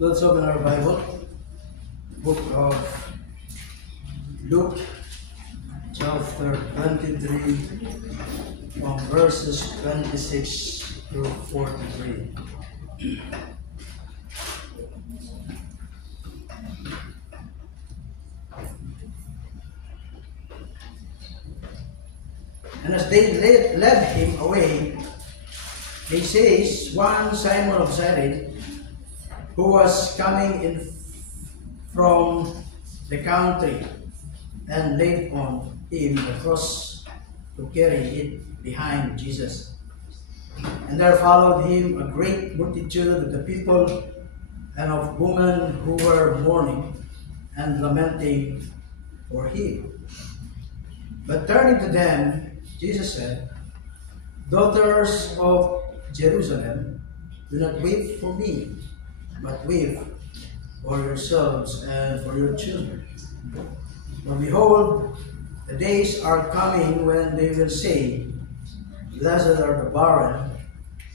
Let's open our Bible, book of Luke, chapter 23, from verses 26 through 43. And as they led him away, he says, one Simon of Cyrene, who was coming in from the country, and laid on him the cross to carry it behind Jesus. And there followed him a great multitude of the people and of women who were mourning and lamenting for him. But turning to them, Jesus said, "Daughters of Jerusalem, do not weep for me, but weep for yourselves and for your children. For behold, the days are coming when they will say, Blessed are the barren,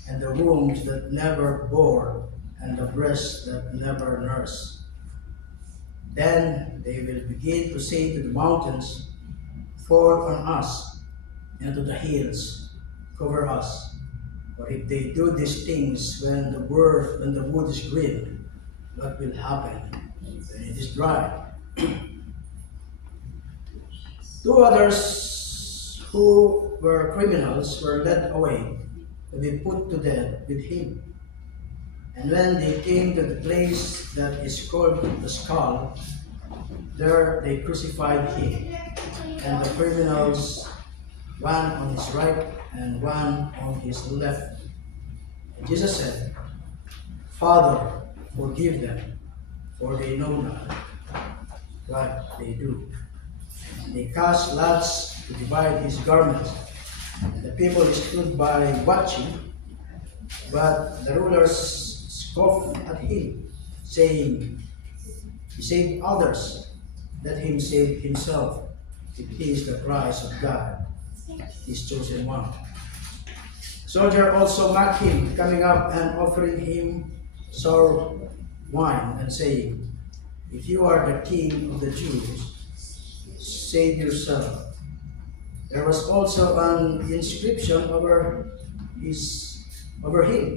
and the wombs that never bore, and the breasts that never nursed. Then they will begin to say to the mountains, Fall on us, and to the hills, cover us. For if they do these things when the wood is green, what will happen when it is dry?" Two others who were criminals were led away to be put to death with him. And when they came to the place that is called the Skull, there they crucified him, and the criminals, one on his right and one on his left. And Jesus said, "Father, forgive them, for they know not what they do." And they cast lots to divide his garments. And the people stood by watching, but the rulers scoffed at him, saying, "He saved others, let him save himself, if he is the Christ of God, his chosen one." The soldier also mocked him, coming up and offering him sour wine, and saying, "If you are the king of the Jews, save yourself." There was also an inscription over him,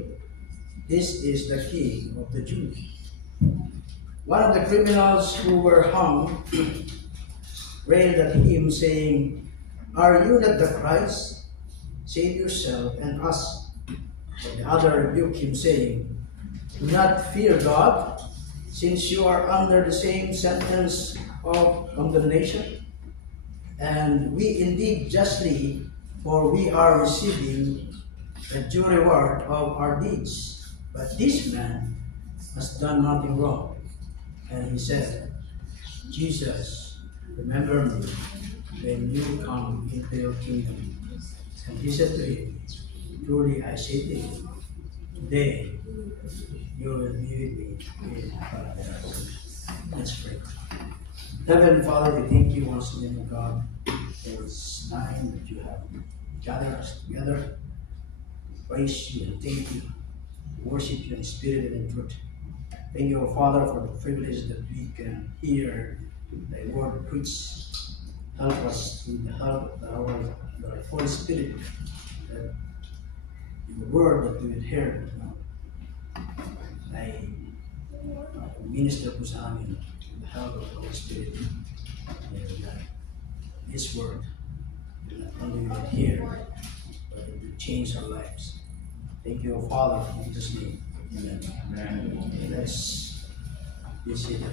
"This is the King of the Jews." One of the criminals who were hung railed at him, saying, "Are you not the Christ? Save yourself and us." But the other rebuked him, saying, "Do not fear God, since you are under the same sentence of condemnation. And we indeed justly, for we are receiving the due reward of our deeds. But this man has done nothing wrong." And he said, "Jesus, remember me when you come into your kingdom." And he said to him, "Truly I say to you, today you will be with me in paradise." Let's pray. Heavenly Father, we thank you once again, God, for this time that you have gathered us together. Praise you and thank you. Worship you in spirit and in truth. Thank you, Father, for the privilege that we can hear thy word preached. Help us through the help of the Holy Spirit, that the word that we would hear, thy minister po sa amin, the help of the Holy Spirit. And this word will not only be here, but it will change our lives. Thank you, Father, in Jesus' name. Amen. Amen. Let's be seated.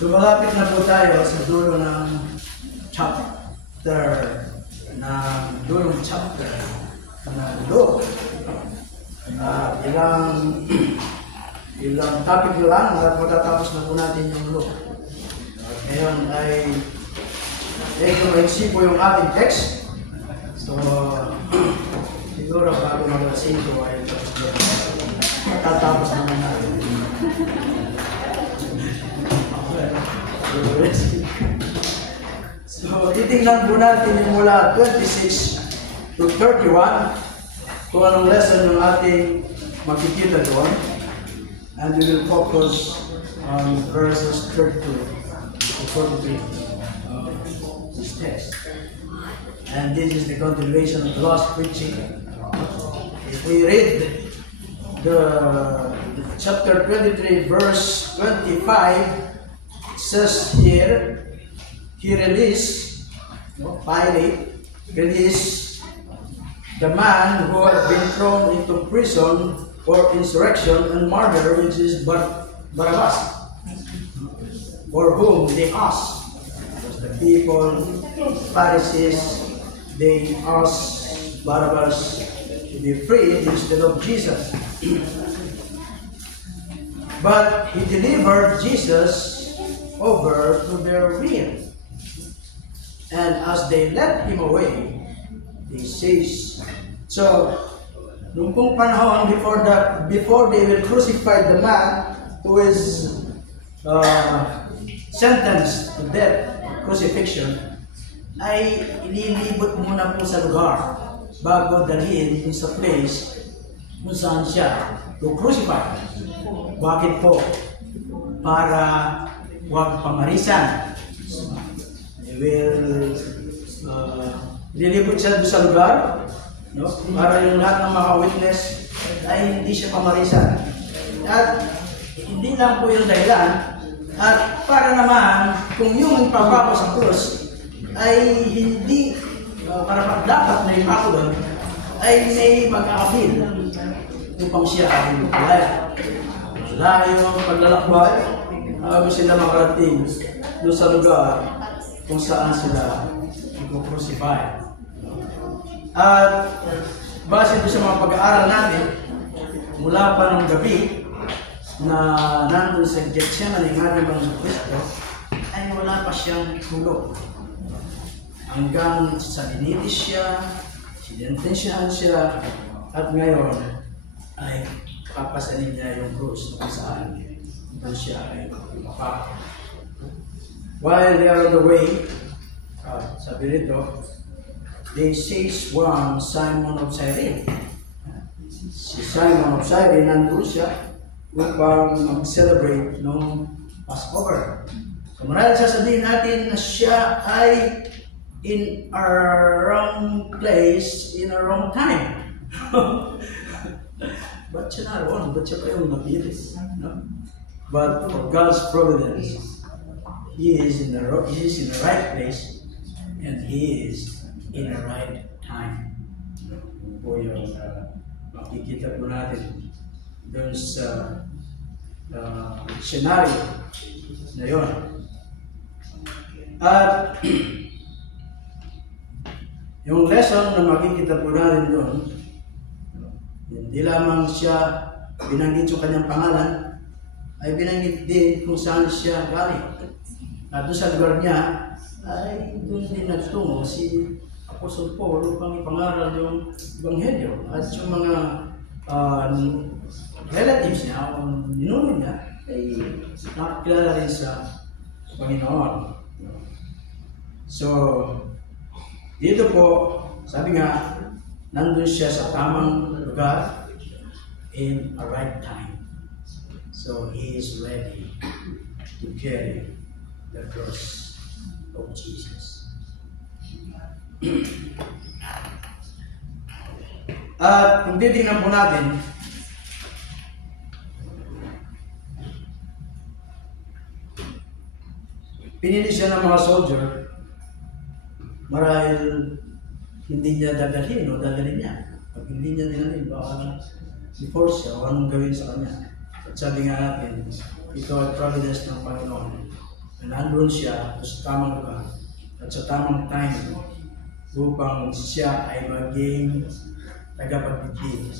So malapit na po tayo sa dulo ng chapter ng Luke. Ilang topic lang at matatapos na po natin yung Luke. Ngayon ay medyo maiksi po yung ating text. So siguro bago mag-alas 5 ay Matatapos naman natin. So, titingnan po natin yung mula 26 to 31 kung anong lesson yung ating makikita doon. And we will focus on verses 32 to 43 of this text. And this is the continuation of the last preaching. If we read the chapter 23, verse 25, it says here, he released, Pilate released the man who had been thrown into prison for insurrection and murder, which is Barabbas, for whom they asked. The people, Pharisees, they asked Barabbas to be free instead of Jesus. But he delivered Jesus over to their will. And as they led him away, they seized. So, nung pong panahon before they will crucify the man who is sentenced to death, crucifixion, ay ililibot muna po sa lugar bago dalhin sa place kung saan siya to crucify. Bakit po? Para huwag pamarisan. They will ililibot siya sa lugar, no? Para yung lahat ng mga witness ay hindi siya pamarisan. At hindi lang po yung dahilan, at para naman kung yung pagpapa sa krus ay hindi karapat dapat na ipako doon, ay may mag-aapil upang siya ay makulay. Malayo ang paglalakbay, bago sila makarating doon sa lugar kung saan sila i-crucify. At base doon sa mga pag-aaral natin, mula pa ng gabi na nandun sa Gethsemane ng ating Panginoon Kristo, ay wala pa siyang tulog. Hanggang sa dinitis siya, sinentensyahan siya, at ngayon ay papasanin niya yung krus kung saan doon siya ay mapapako. While they are on the way, sabi rito, they seized one, Simon of Cyrene. Si Simon of Cyrene, nandun siya upang mag-celebrate ng Passover. So marahil sasabihin natin na siya ay in a wrong place, in a wrong time. Ba't siya naroon? Ba't siya kayo napili? No? But for God's providence, He is in the right place, and He is in the right time. Po yung makikita po natin doon sa scenario na yun. At yung lesson na makikita po natin doon, hindi lamang siya binanggit yung kanyang pangalan, ay binanggit din kung saan siya galing. At doon sa lugar niya, ay doon din nagtungo si Apostol Paul upang ipangaral yung Ebanghelyo. At yung mga relatives niya o ninuno niya ay nakakilala rin sa Panginoon. So, dito po, sabi nga, nandun siya sa tamang lugar in a right time. So, he is ready to carry the cross of Jesus. At kung titingnan po natin, pinili siya ng mga soldier marahil hindi niya dadalhin o dadalhin niya. Pag hindi niya dinalhin, baka before siya o anong gawin sa kanya. At sabi nga natin, ito ay providence ng Panginoon. Na nandun siya sa tamang lugar at sa tamang time upang siya ay maging tagapagpipili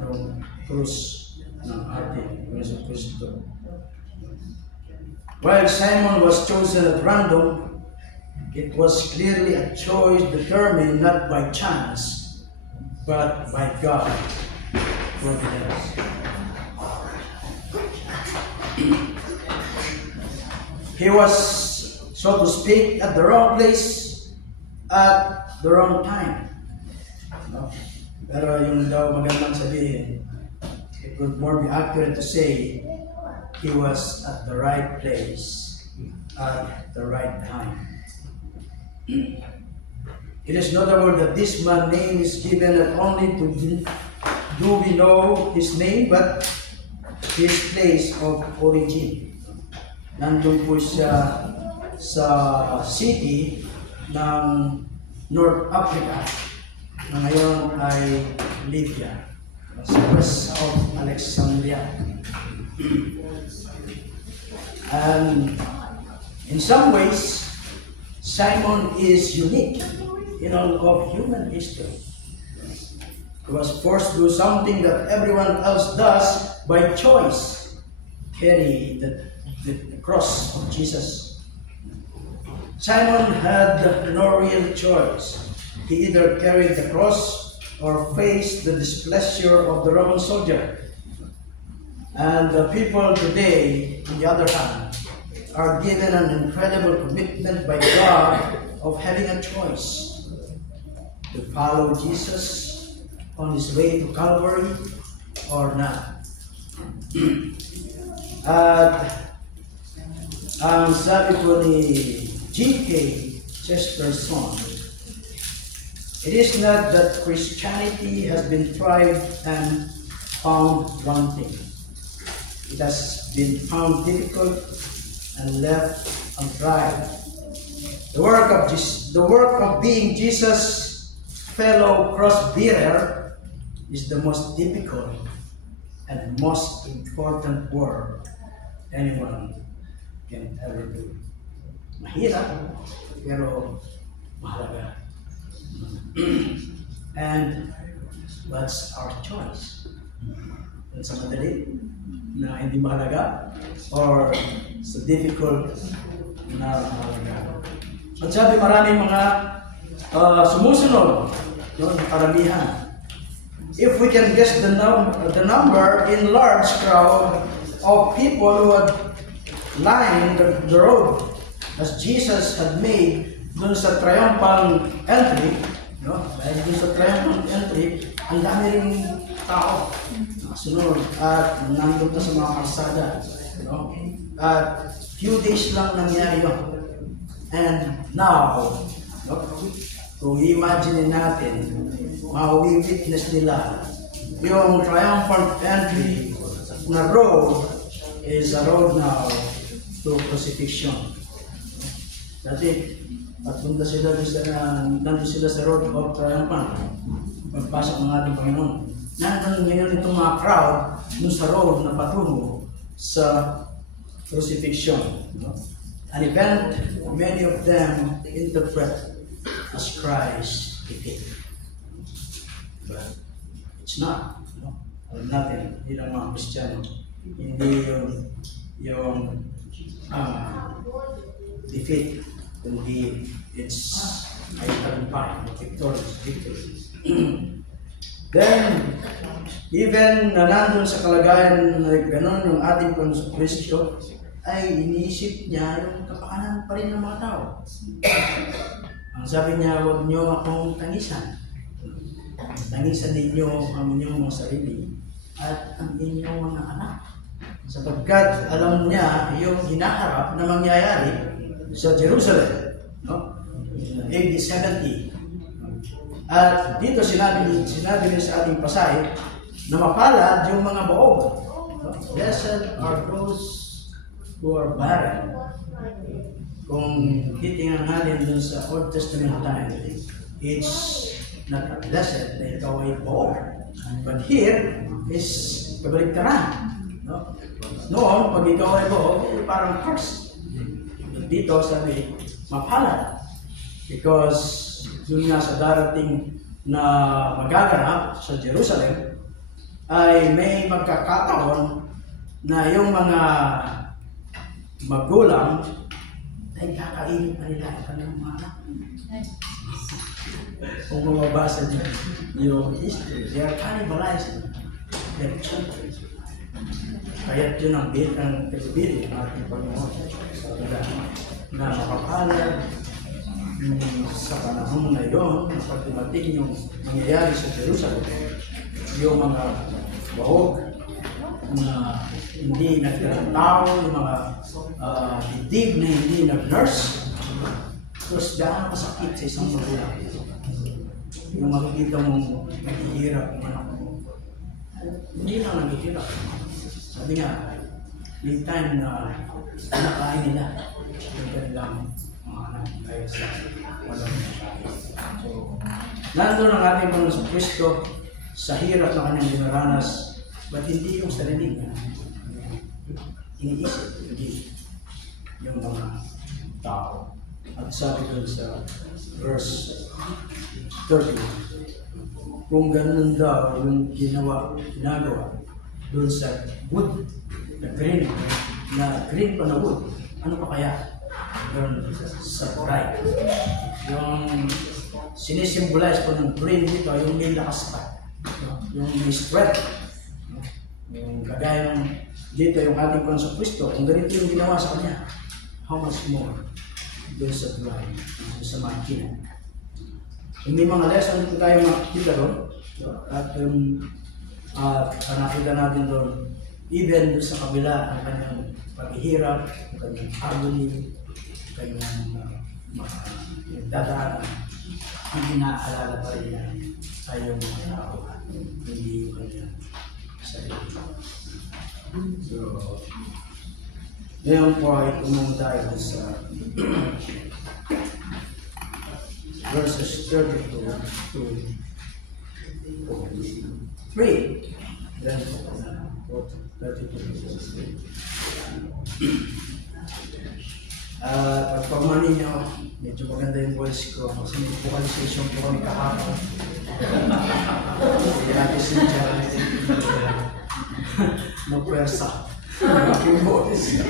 ng krus ng ating Panginoon Kristo. While Simon was chosen at random, it was clearly a choice determined not by chance, but by God providence. He was, so to speak, at the wrong place at the wrong time. No? Pero yung daw magandang sabihin, it would more be accurate to say he was at the right place at the right time. It is notable that this man's name is given not only to do we know his name, but his place of origin. Nandun po siya sa city ng North Africa na ngayon ay Libya, sa west of Alexandria. And in some ways, Simon is unique in all of human history. He was forced to do something that everyone else does by choice, carry the cross of Jesus. Simon had no real choice. He either carried the cross or faced the displeasure of the Roman soldier. And the people today, on the other hand, are given an incredible commitment by God of having a choice to follow Jesus on his way to Calvary or not. At ang sabi po ni G.K. Chesterton, it is not that Christianity has been tried and found wanting. It has been found difficult and left untried. The work of being Jesus' fellow cross-bearer is the most difficult and most important work anyone can ever do. Mahirap, pero mahalaga. And that's our choice. Sa madali na hindi mahalaga or sa difficult na mahalaga. At sabi maraming mga sumusunod, yung karamihan. If we can guess the number in large crowd of people who had lined the road as Jesus had made dun sa triumphal entry, no? Dahil dun sa triumphal entry, ang dami ring tao nakasunod at nandun na sa mga kalsada, no? At few days lang nangyari yun. And now, no? Kung i-imagine natin, ma-witness nila yung triumphal entry na road is a road now to crucifixion. Dati, patunta sila nandun sila sa road of triumphant. Pagpasok ng ating Panginoon. Nandun ngayon itong mga crowd dun sa road na patungo sa crucifixion. No? An event many of them interpret as Christ's defeat. But it's not. No? Alam natin, hindi lang mga Kristiyano. Hindi yung defeat, kundi it's ay tagumpay, victory. Then, even na nandun sa kalagayan na gano'n yung ating Panginoon Kristo, ay iniisip niya yung kapakanan pa rin ng mga tao. Ang sabi niya, huwag niyo akong tangisan. Tangisan ninyo ang inyong mga sarili at ang inyong mga anak. Sapagkat alam niya yung hinaharap na mangyayari sa Jerusalem, no? AD 70. At dito sinabi niya sa ating pasahe na mapalad yung mga baog. No? Blessed are those who are barren. Kung titingnan natin dun sa Old Testament time, it's not a blessed na ikaw ay baog. But here is kabaligtaran. No? Noon, pag ikaw ay baog, parang curse. Dito sabi, mapalad. Because yun nga sa darating na magaganap sa Jerusalem, ay may magkakataon na yung mga magulang ay kakainin pa nila ang kanilang mga anak. Kung mababasa niyo yung history, they are cannibalizing their children. Kaya't yun ang pinibili ng ating Panginoon na makapalag sa panahon na yun, pag dumating yung mangyayari sa Jerusalem, yung mga bahog na hindi nagtatao, yung mga didig na hindi nag-nurse, tapos daan masakit sa isang magulang. Yung makikita mong naghihirap ng anak mo, hindi lang naghihirap. Sabi nga, may time na pinakain nila yung kanilang mga anak dahil sa walang nakain. So, nandun ang ating Panginoon Kristo sa hirap na kanyang dinaranas, but hindi yung sarili niya. Iniisip, hindi yung mga tao. At sabi doon sa verse 30, kung ganun daw yung ginagawa doon sa wood, na green pa na wood, ano pa kaya doon sa bride? Yung sinisimbolize po ng green dito, yung may lakas pa, yung may strength, yung kagaya ng dito yung ating Panginoon Kristo, kung ganito yung ginawa sa kanya, how much more doon sa bride, doon sa makina. May mga lesson dito tayo makikita doon, at nakita natin doon, even doon sa kabila ang kanyang paghihirap, ang kanyang agony, ang kanyang dadaanan, hindi naaalala pa rin niya ay yung mga tao, hindi yung kanyang sarili. So, ngayon po ay tumungo tayo sa verses 32 to 3. Then, 32 to 3. Pagpamanin nyo, medyo maganda yung voice ko kasi may vocalization po kami kahapon. Hindi natin siya magpwersa. Yung voice.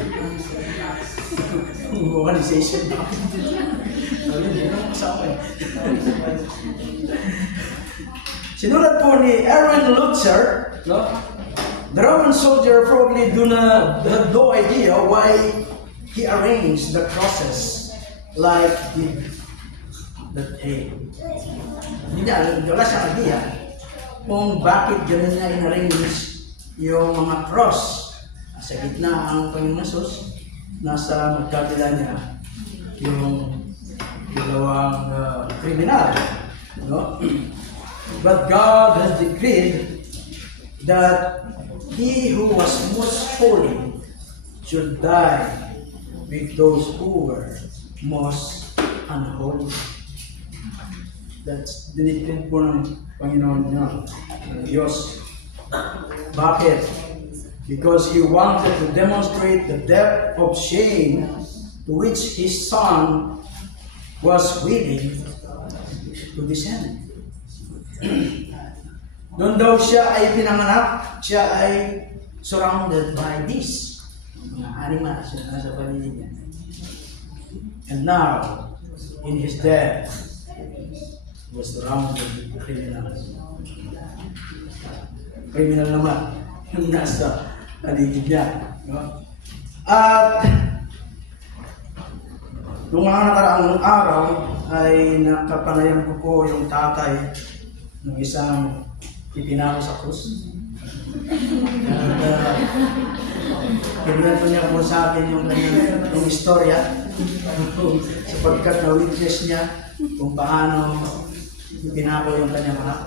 Yung vocalization natin. Hindi naman kasama eh. Sinulat po ni Erwin Lutzer, no? The Roman soldier probably had no idea why he arranged the crosses like that. Wala siyang idea kung bakit ganun niya in-arrange yung mga cross. Sa gitna ang Panginoon Jesus, nasa magkabila niya yung dalawang kriminal. No? But God has decreed that he who was most holy should die with those who were most unholy. That's dinitreat po ng Panginoon niya, ng Diyos. Bakit? Because he wanted to demonstrate the depth of shame to which his son was willing to descend. Doon daw siya ay pinanganak, siya ay surrounded by this. Mga animals na nasa paligid niya. And now, in his death, he was surrounded with criminals. Criminal naman, yung nasa paligid niya. No? At noong mga nakaraang araw ay nakapanayan ko po yung tatay ng isang ipinako sa krus. At pinunto niya po sa akin yung istorya sapagkat na-witness niya kung paano ipinako yung kanyang anak.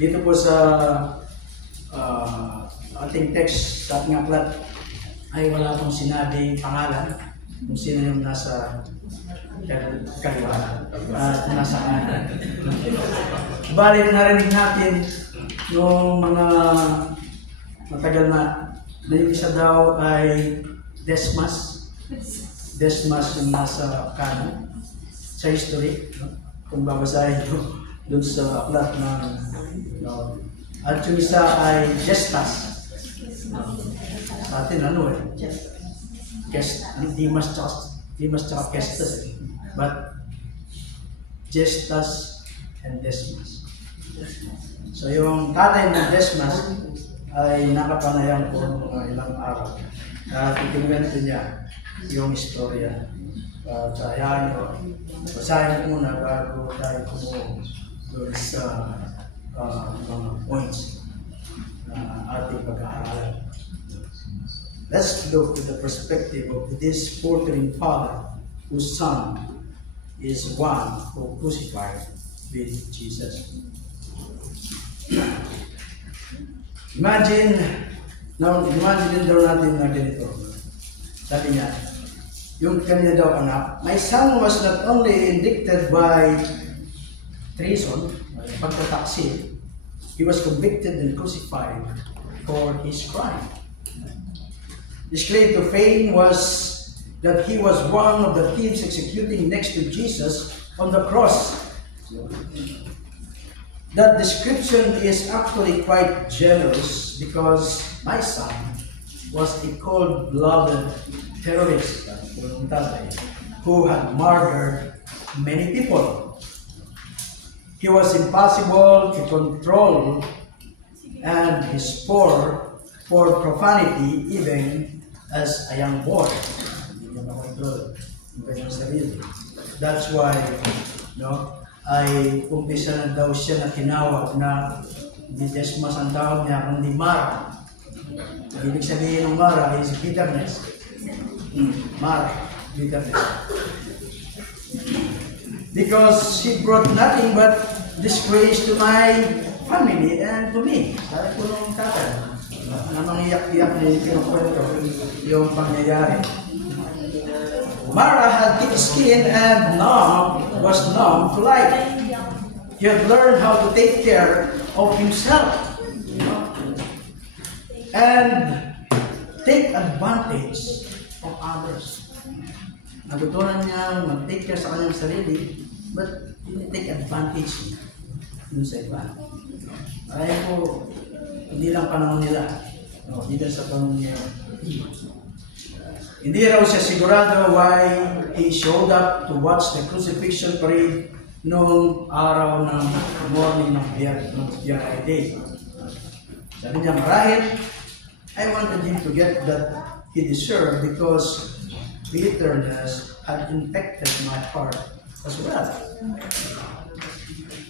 Dito po sa ating text sa ating aklat ay wala pong sinabing pangalan kung sino yung nasa kaliwa at nasa kanan. Bali, narinig natin noong mga matagal na yung isa daw ay Desmas yung nasa kanan sa history, no? Kung babasahin nyo doon sa aklat ng at yung isa ay Gestas. Sa atin ano eh, Dimas tsaka Kestas eh. But Gestas and Desmas. So yung tatay ng Desmas ay nakapanayam po mga ilang araw. Ikinuwento niya yung istorya. Kaya nyo, basahin muna bago tayo kumuha doon sa mga points na ating pag-aaralan. Let's look at the perspective of this portraying father whose son is one who crucified with Jesus. Imagine daw natin na ganito. Sabi niya, yung kanya daw anak, my son was not only indicted by treason, pagtataksil, he was convicted and crucified for his crime. His claim to fame was that he was one of the thieves executing next to Jesus on the cross. That description is actually quite generous because my son was a cold-blooded terrorist who had murdered many people. He was impossible to control, and he swore for profanity even as a young boy. Hindi niya makontrol yung kanyang sarili. That's why, ay umpisa na daw siya na tinawag na hindi Desmas ang tawag niya, kundi Mara. Ibig sabihin ng Mara is bitterness. Mara, bitterness. Because she brought nothing but disgrace to my family and to me. Sabi ko nung tatay, na mangiyak-iyak na yung kinukwento yung pangyayari. Mara had thick skin and was numb to life. He had learned how to take care of himself and take advantage of others. Natutunan niya mag-take care sa kanyang sarili, but take advantage dun sa iba. Ay po, hindi lang panahon nila. Hindi lang sa panahon niya. Hindi raw siya sigurado why he showed up to watch the crucifixion parade noong araw ng morning ng Biyernes day. Sabi niya, marahil, I wanted him to get that he deserved because bitterness had infected my heart as well.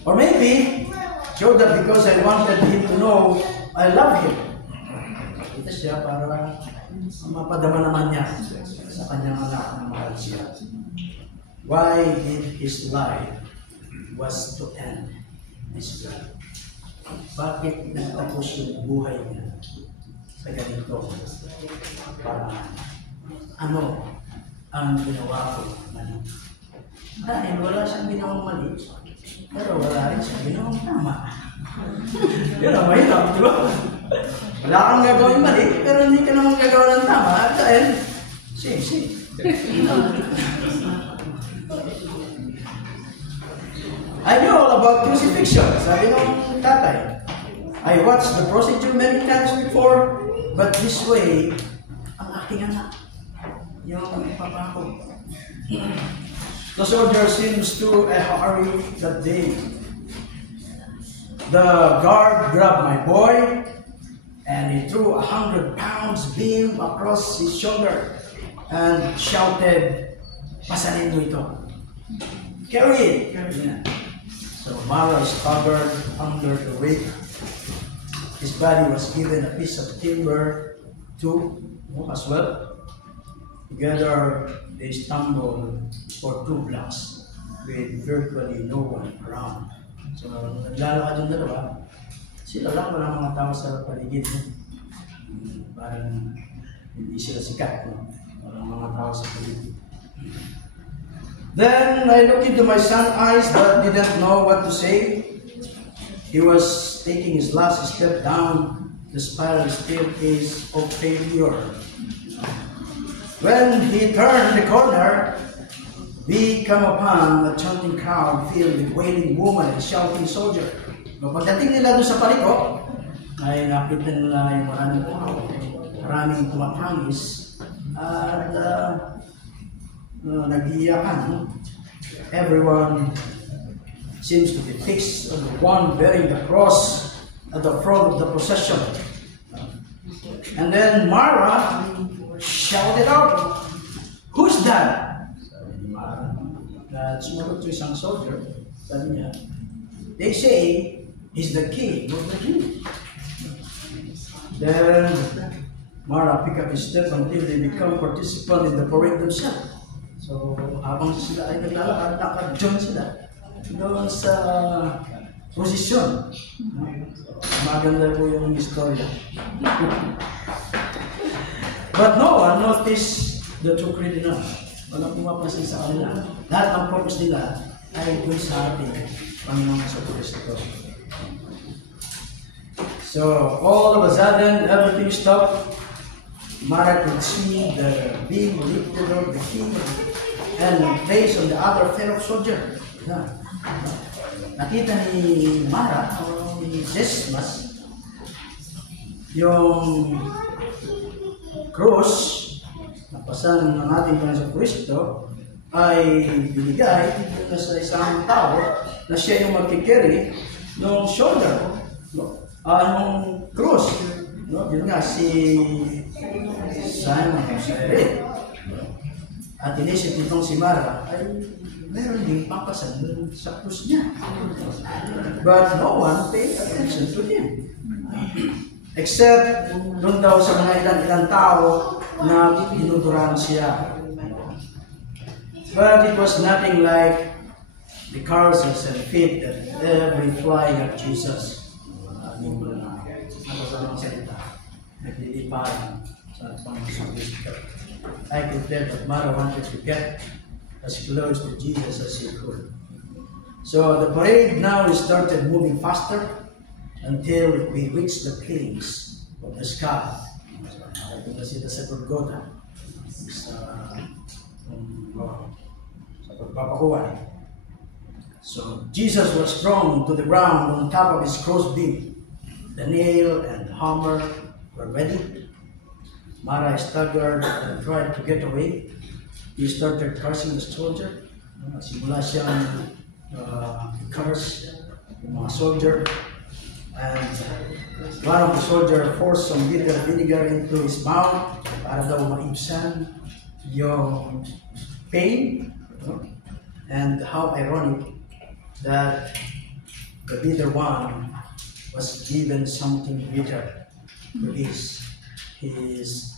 Or maybe, showed up because I wanted him to know I love him. Ito siya para mapadama naman niya sa kanyang anak na mahal siya. Why did his life was to end this way? Bakit nagtapos yung buhay niya sa ganito? Para ano ang ginawa ko mali? Dahil wala siyang ginawang mali, pero wala rin siyang ginawang tama. Yun ang mahirap, di ba? Wala kang gagawin mali, pero hindi ka naman gagawa ng tama dahil same. I knew all about crucifixion, sabi ng tatay. I watched the procedure many times before, but this way, ang aking anak, yung papa ko. The soldier seems to hurry that day. The guard grabbed my boy, and he threw 100 pounds beam across his shoulder and shouted, "Pasanin mo ito. Carry it." So Mara staggered under the weight. His body was given a piece of timber too, as well. Together, they stumbled for 2 blocks with virtually no one around. So, naglalakad yung dalawa, sila lang, walang mga tao sa paligid. Parang hindi sila sikat, walang mga tao sa paligid. Then, I looked into my son's eyes but didn't know what to say. He was taking his last step down the spiral staircase of failure. When he turned the corner, we come upon a chanting crowd filled with wailing women and shouting soldier. Pagdating nila doon sa paliko, ay nakita nila yung maraming tao, maraming tumatangis, at nag-iiyakan. Everyone seems to be fixed on the one bearing the cross at the front of the procession. And then Mara shouted out, "Who's that?" Sabi ni Mara. Sumagot to isang soldier. Sabi niya, "They say he's the king of the Jews." Then Mara picked up his step until they become participant in the parade themselves. So habang sila ay naglalakad, naka-join sila doon sa posisyon. Maganda po yung istorya. But no one noticed the two criminals. Walang pumapansin sa kanila. Lahat ng focus nila ay doon sa ating Panginoon sa Kristo. So all of a sudden, everything stopped. Mara could see the beam lifted of the king and placed on the other fellow soldier. Nakita ni Mara o ni Dismas yung cross na pasan ng ating Panginoon sa Kristo ay binigay sa isang tao na siya yung magkikerry ng shoulder, ng cross. Yun nga, si Simon Philip. At inisip nitong si Mara ay meron ding papasan sa krus niya. But no one paid attention to him. Except doon daw sa mga ilang tao na dinuduraan siya. But it was nothing like the curses and feet that every flying at Jesus. Nagliliparan sa Panginoon Kristo. I could tell that Mara wanted to get as close to Jesus as he could. So the parade now started moving faster until we reached the plains of the sky. Ito na sila sa Golgotha, sa pagpapakuhan. So Jesus was thrown to the ground on top of his crossbeam. The nail and hammer were ready. Mara staggered and tried to get away. He started cursing the soldier. Simula siyang curse yung mga soldier. And one of the soldier forced some bitter vinegar into his mouth para daw maibsan yung pain. And how ironic that the bitter one was given something bitter to his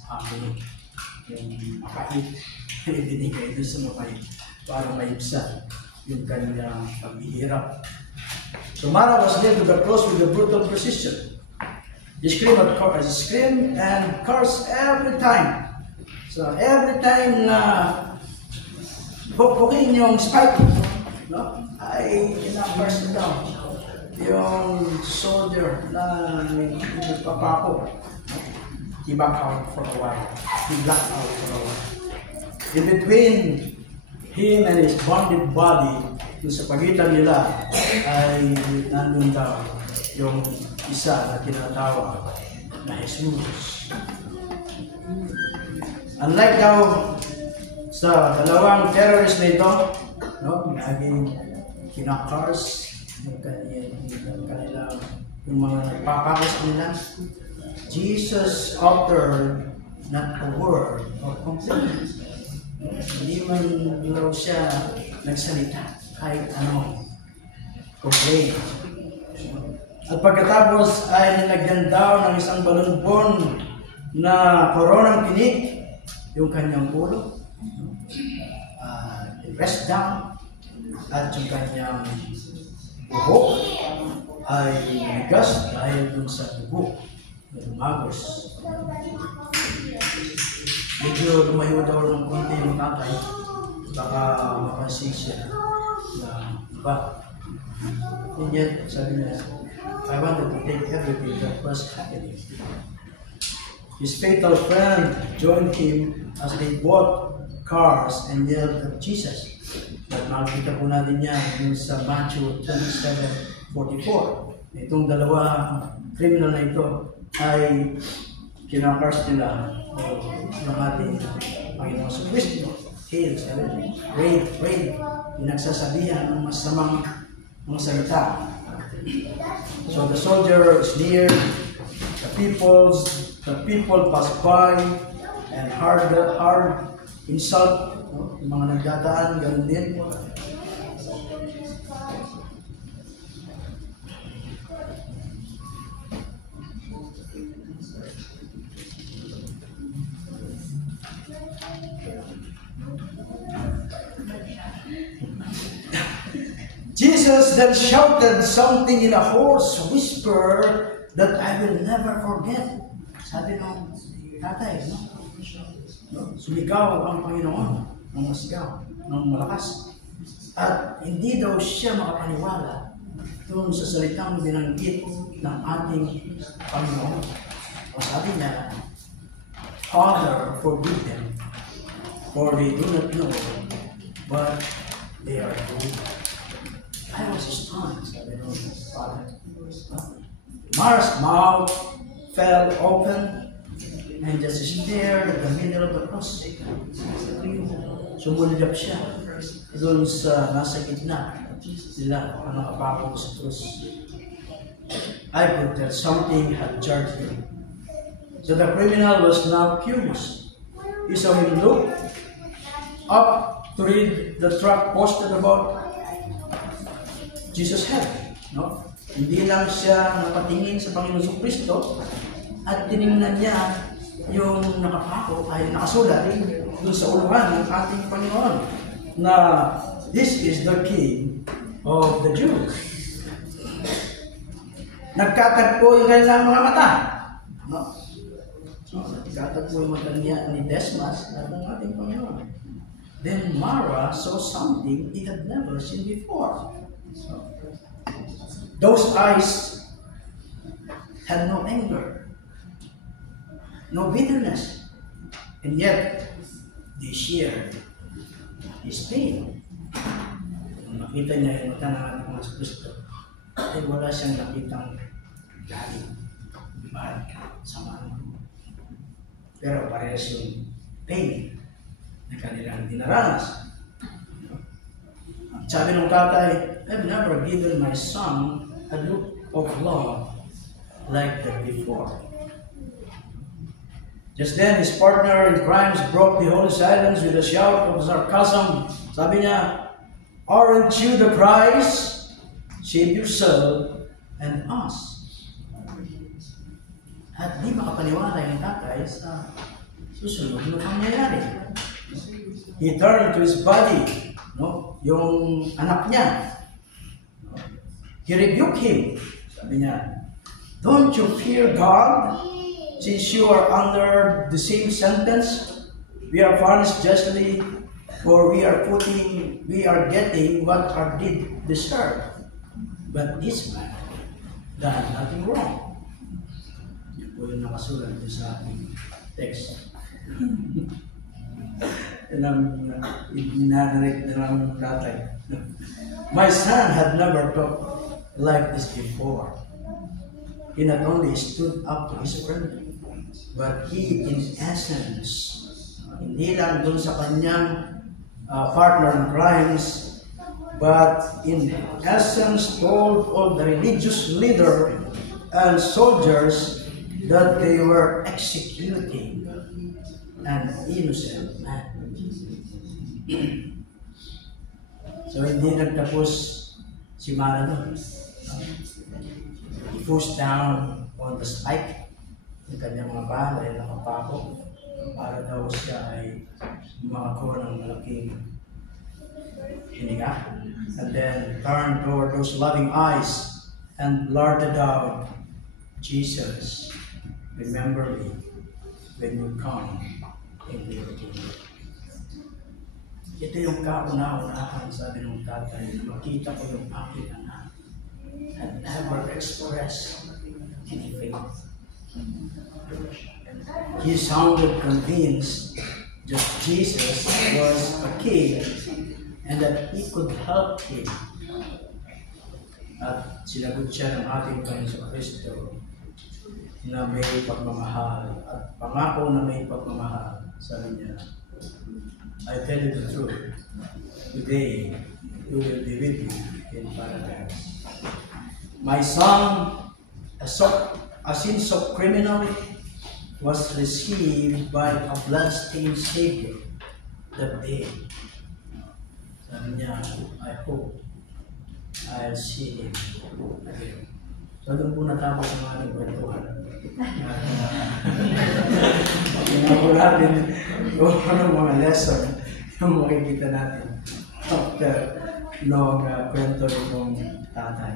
agony. Yung mapait, ibinigay doon sa mapait para maibsan yung kanyang paghihirap. So Mara was nailed to the cross with a brutal precision. He screamed and cursed every time. So every time na pupukin yung spike, ay ina-curse down yung soldier na nagpapako. He backed out for a while. He blacked out for a while. In between him and his bonded body, sa pagitan nila ay nandun daw yung isa na tinatawag na Jesus. Unlike daw sa dalawang terrorist na ito, naging kinakars yung kanilang yung mga nagpapakas nila, Jesus uttered not a word of complaint. Hindi man daw siya nagsalita kahit ano, complaint. At pagkatapos ay nilagyan daw ng isang balon-bon na koronang tinik yung kanyang ulo, rest down, at yung kanyang buhok ay nigas dahil dun sa dugo na lumagos. Medyo lumayo daw ng konti yung tatay, baka mapansin siya na iba. And yet, sabi niya, I wanted to take everything that was happening. His fatal friend joined him as they bought cars and yelled at Jesus. At makikita po natin yan sa Matthew 27:44. Itong dalawa criminal na ito ay kinakars nila ng ating Panginoon sa Kristo. Hail, raid, pinagsasabihan ng masamang mga salita. So the soldier is near, the people pass by, and hard insult, no? Yung mga nagdadaan, ganun din. Jesus then shouted something in a hoarse whisper that I will never forget. Sabi ng tatay, no? Sumigaw ang Panginoon ng masigaw, ng malakas. At hindi daw siya makapaniwala doon sa salitang binanggit ng ating Panginoon. O sabi niya, Father, forgive them, for they do not know what they are doing. I was stunned, sabi ng Father. Mara's mouth fell open and just stared at the middle of the cross. Sumulyap siya doon sa nasa gitna nila ang nakapako sa cross. I could tell something had jarred him. So the criminal was now curious. He saw him look up to read the tract posted about Jesus' head. No? Hindi lang siya napatingin sa Panginoon Kristo at tinignan niya yung nakapako ay nakasulat doon sa uluhan ng ating Panginoon na this is the King of the Jews. Nagkatagpo yung kanilang mga mata. No? So, nagkatagpo yung mata niya ni Desmas at ng ating Panginoon. Then Mara saw something he had never seen before. So, those eyes had no anger, no bitterness, and yet they shared his pain. Kung makita niya yung mata ng ating mga Kristo, ay wala siyang nakitang galit, bad, sama. Pero parehas yung pain na kanilang dinaranas. Sabi ng tatay, I've never given my son a look of love like that before. Just then, his partner in crimes broke the holy silence with a shout of sarcasm. Sabi niya, aren't you the Christ? Save yourself and us. At di makapaniwala yung tatay sa susunod na pangyayari. He turned to his body, no? Yung anak niya. He rebuked him. Sabi niya, don't you fear God? Since you are under the same sentence, we are punished justly, for we are getting what our deed deserve. But this man done nothing wrong. Yun po yung nakasulat sa ating text. And I'm narrate ng tatay. My son had never talked like this before. He not only stood up to his friend, but he in essence, hindi lang dun sa kanyang partner in crimes, but in essence told all the religious leader and soldiers that they were executing an innocent man. So hindi nagtapos si Mara doon. He pushed down on the spike ng kanyang mga bahala ay nakapako para daw siya ay makakuha ng malaking hininga. And then turned toward those loving eyes and blurted out, Jesus, remember me when you come into your kingdom. Ito yung kauna-unahan, sabi ng tatay, na makita ko yung aking anak and never express any faith. He sounded convinced that Jesus was a king and that he could help him. At sinagot siya ng ating Panginoon Kristo na may pagmamahal at pangako na may pagmamahal. Sabi niya, I tell you the truth, today you will be with me in paradise. My son, a sins of criminal, was received by a blood-stained Savior that day. Sabi niya, I hope I'll see him again. So doon po natapos ang ating kwentuhan. Tingnan po natin kung anong mga lesson yung makikita natin after nung kwento nitong tatay.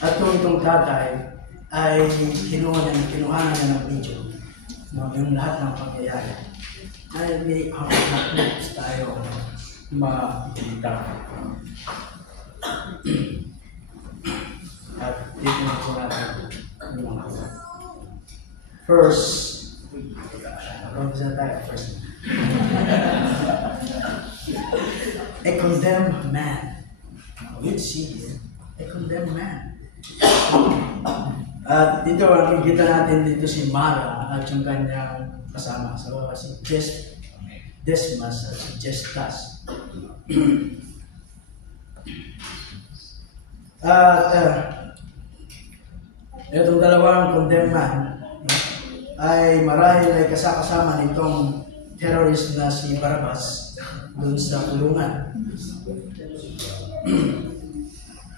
At kung itong tatay ay kinuhanan niya ng video, yung lahat ng pangyayari, ay may clips tayo makikita. At dito na po natin yung mga first, first. A condemned man. You'd see here, a condemned man. At dito, nakikita natin dito si Mara at yung kanyang kasama. So, si Desmas at si Justus. At itong dalawang condemned man ay marahil ay kasama nitong terrorist na si Barabas doon sa kulungan.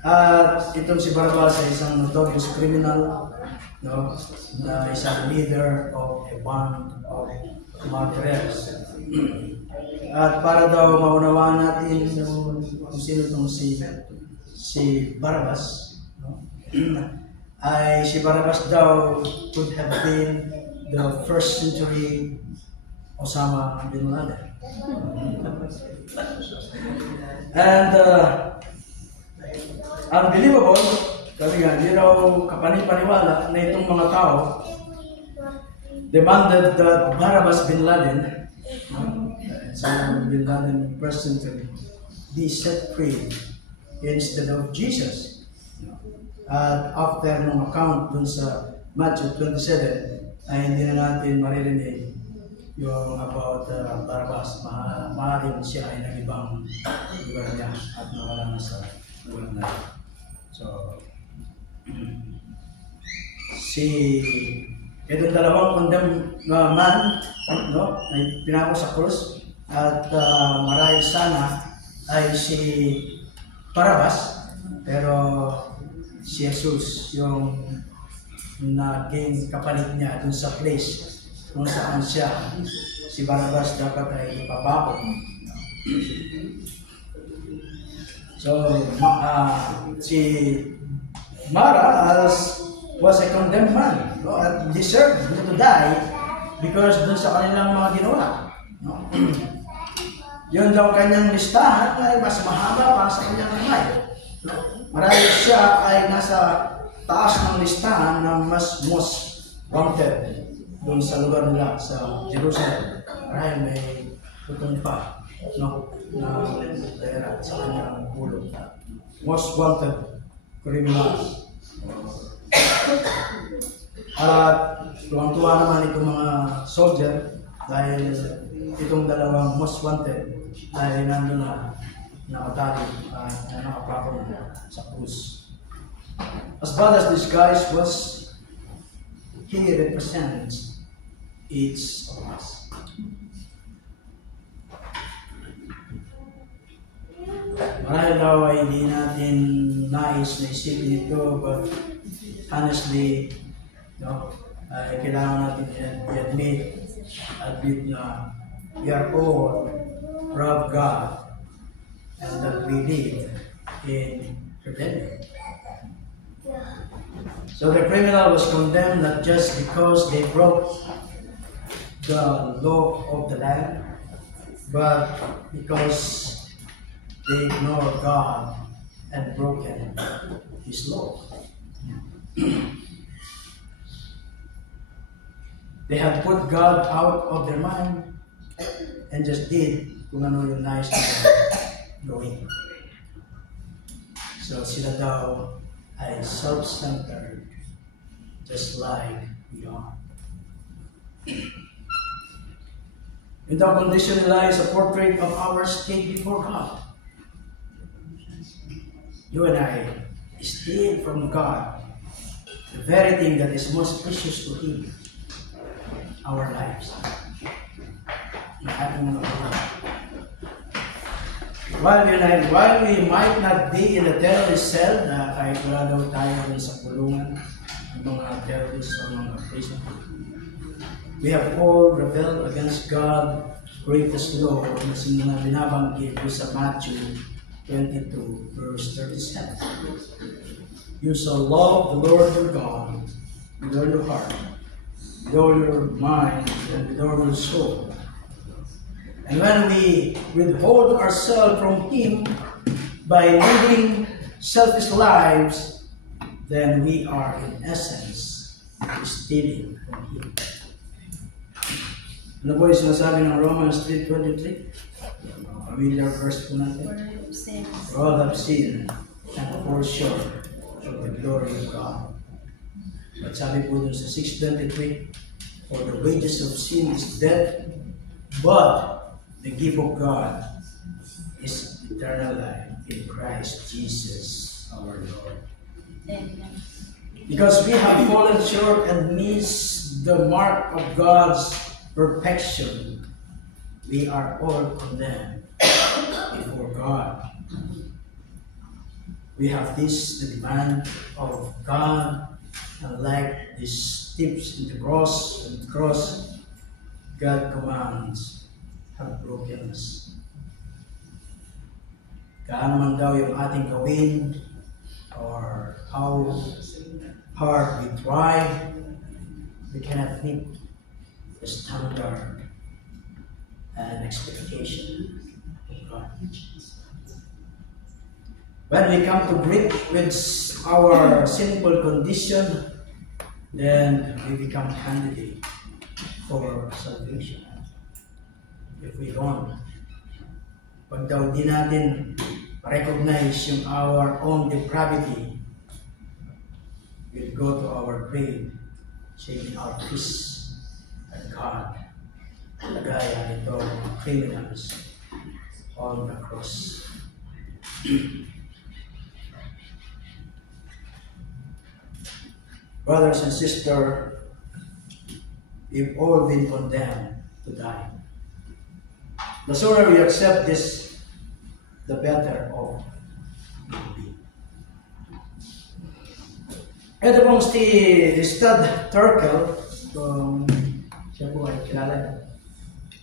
At itong si Barabas ay isang notorious criminal, no, na isang leader of a band of murderers. At para daw maunawaan natin kung sino itong si Barabas, no, ay si Barabas daw could have been the first century Osama bin Laden. And unbelievable, kasi nga, hindi raw kapanipaniwala na itong mga tao demanded that Barabas bin Laden, Osama bin Laden first century, be set free instead of Jesus. At after nung account dun sa Matthew 27, ay hindi na natin maririnig yung about Barabas. Maaaring siya ay nag-ibang lugar niya at nawala na sa lugar na. So, itong dalawang condemned man, no, ay pinako sa krus at marahil sana ay si Barabas, pero si Jesus yung naging kapalit niya dun sa place kung saan siya, si Barabas dapat ay ipabako. So, si Mara was a condemned man, no, at deserved to die because dun sa kanilang mga ginawa. No? Yun daw kanyang listahan ay mas mahaba pa sa kanyang kamay. No? Marahil siya ay nasa taas ng listahan ng most wanted doon sa lugar nila sa Jerusalem. Marahil may tutong pa, no, na pera sa kanyang ulo. Most wanted criminals. At tuwang-tuwa naman itong mga soldier dahil itong dalawang most wanted ay nandun na nakatali na nakapako sa krus. As bad as this guy was, he represents each of us. Marahil daw ay hindi natin nais na isipin ito, but honestly, no, kailangan natin i-admit na we are all proud God and that we live in rebellion. So the criminal was condemned not just because they broke the law of the land, but because they ignored God and broken His law. They had put God out of their mind and just did kung ano yung nais nila gawin. So sila daw ay self-centered, just like we are. In the condition lies a portrait of our state before God. you and I steal from God the very thing that is most precious to Him, our lives. While we might not be in a terrorist cell, na kahit wala daw tayo sa kulungan ng mga terrorists o mga prison, we have all rebelled against God's greatest law na sinulang binabanggit ko sa Matthew 22, verse 37. You shall love the Lord your God with all your heart, with all your mind, and with all your soul. And when we withhold ourselves from Him by living selfish lives, then we are in essence stealing from Him. Ano po yung sinasabi ng Romans 3:23? Familiar verse po natin. For all have sinned and fall short of the glory of God. At sabi po dun sa 6:23, for the wages of sin is death, but the gift of God is eternal life in Christ Jesus our Lord. Amen. Because we have fallen short and missed the mark of God's perfection, we are all condemned before God. We have this the demand of God, and like these tips in the cross, God commands, have broken us. Gaano man daw yung ating gawin, or how hard we try, we cannot meet the standard and expectation of God. When we come to grips with our sinful condition, then we become candidate for salvation. If we don't, pag daw di natin recognize yung our own depravity, we'll go to our grave, shaking our fists at God, lagaya ito mga criminals on the cross. Brothers and sisters, we've all been condemned to die. The sooner we accept this, the better off we will be. Ito pong si Studd Terkel, siya po ay kilala.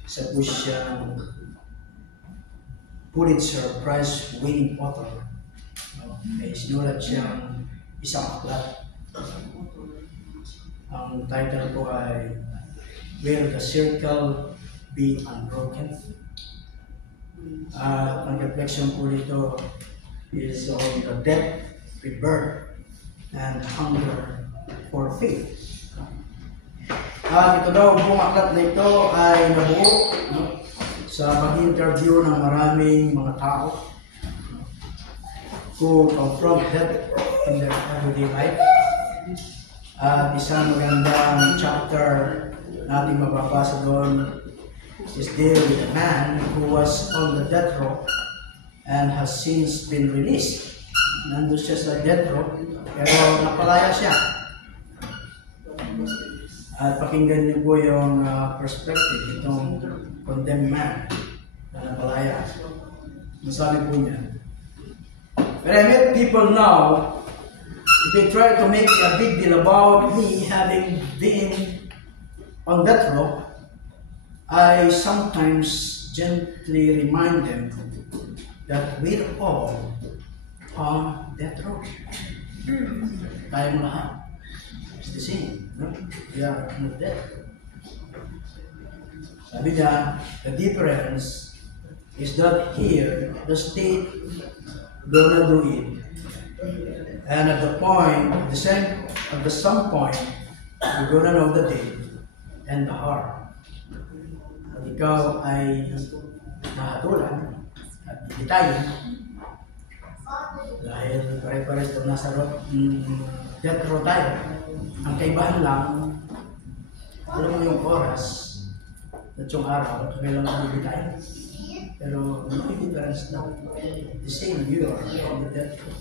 Isa po siyang Pulitzer Prize-winning author. May sinulat siyang isang aklat. Ang title po ay Will the Circle Be Unbroken? Ang reflection po nito is on the death, rebirth, and hunger for faith. Ito daw pong aklat na ito ay nabuo sa pag-interview ng maraming mga tao who confront death in their everyday life. At isang magandang chapter natin mababasa doon is deal with a man who was on the death row and has since been released. Nandun siya sa death row, pero napalaya siya. At pakinggan niyo po yung perspective itong condemned man na napalaya. Masabi po niya, when I met people now, if they try to make a big deal about me having been on death row, I sometimes gently remind them that we're all on death row. Tayong lahat. It's the same. No? We are on death row. Sabi niya, the difference is that here, the state gonna do it. And at the point, at some point, you're gonna know the day and the heart. At ikaw ay mahatulan at bibitayin dahil pare-pares ito nasa death row tayo. Ang kaibahan lang, alam mo yung oras at yung araw, kailangan bibitayin. Pero may difference na. The same, you are on the death row.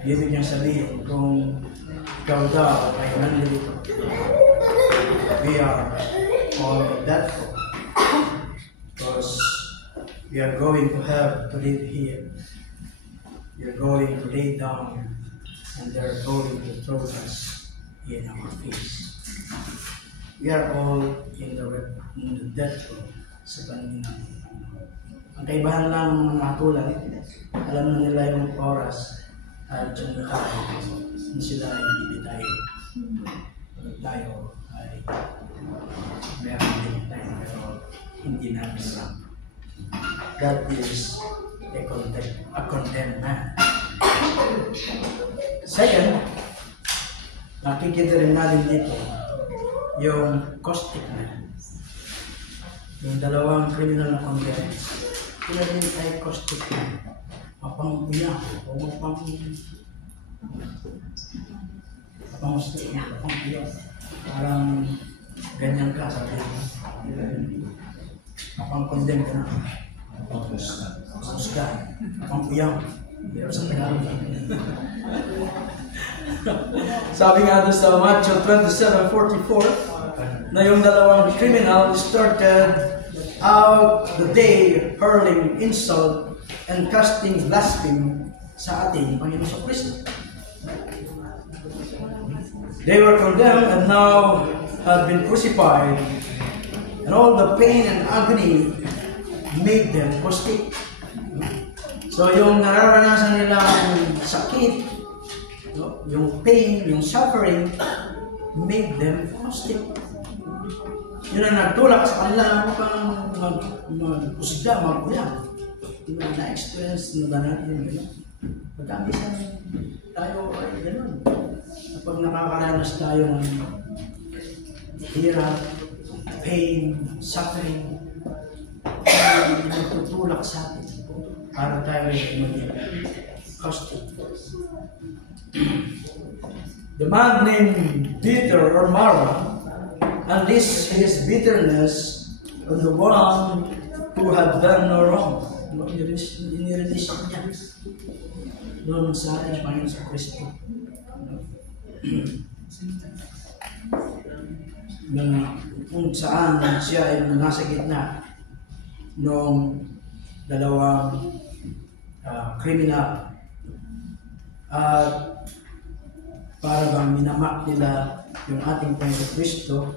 Ang ibig niyang sabihin, kung ikaw daw ay nandito, we are all that for. Because we are going to have to live here. We are going to lay down, and they are going to throw us in our face. We are all in the death row sa paningin natin. Ang kaibahan lang ng mga hatulan, alam na nila yung oras at dyan na tayo, sila ay bibitayin. Tayo ay meron din tayo, pero hindi natin alam. That is a condemned man. Second, nakikita rin natin dito yung caustic man. Yung dalawang criminal na condemned, sila rin ay caustic man. Mapang-uya o mapang-uya. Parang ganyan ka, sabi mo. Mapang-condemn ka na. Mapang-usga. Mapang-uya. Pero sa Tagalog. Sabi nga doon sa Matthew 27:44 na yung dalawang criminal started out the day hurling insult and casting blasphemy sa ating Panginoon Kristo. They were condemned and now had been crucified, and all the pain and agony made them caustic. So yung nararanasan nilang sakit, yung pain, yung suffering, made them caustic. Yun ang nagtulak sa kanila upang mag-usga, mag-ulang. Na-experience na ba natin yun? Pagkamisan tayo ay gano'n. Kapag nakakaranas tayo ng hirap, pain, suffering, ay nagtutulak sa atin para tayo ay maging caustic. The man named Peter or Mara unleashed his bitterness on the one who had done no wrong. Inirelease niya doon sa ating Panginoon Kristo. Kung saan siya ay nasa gitna ng dalawang kriminal at para bang minamak nila yung ating Panginoon Kristo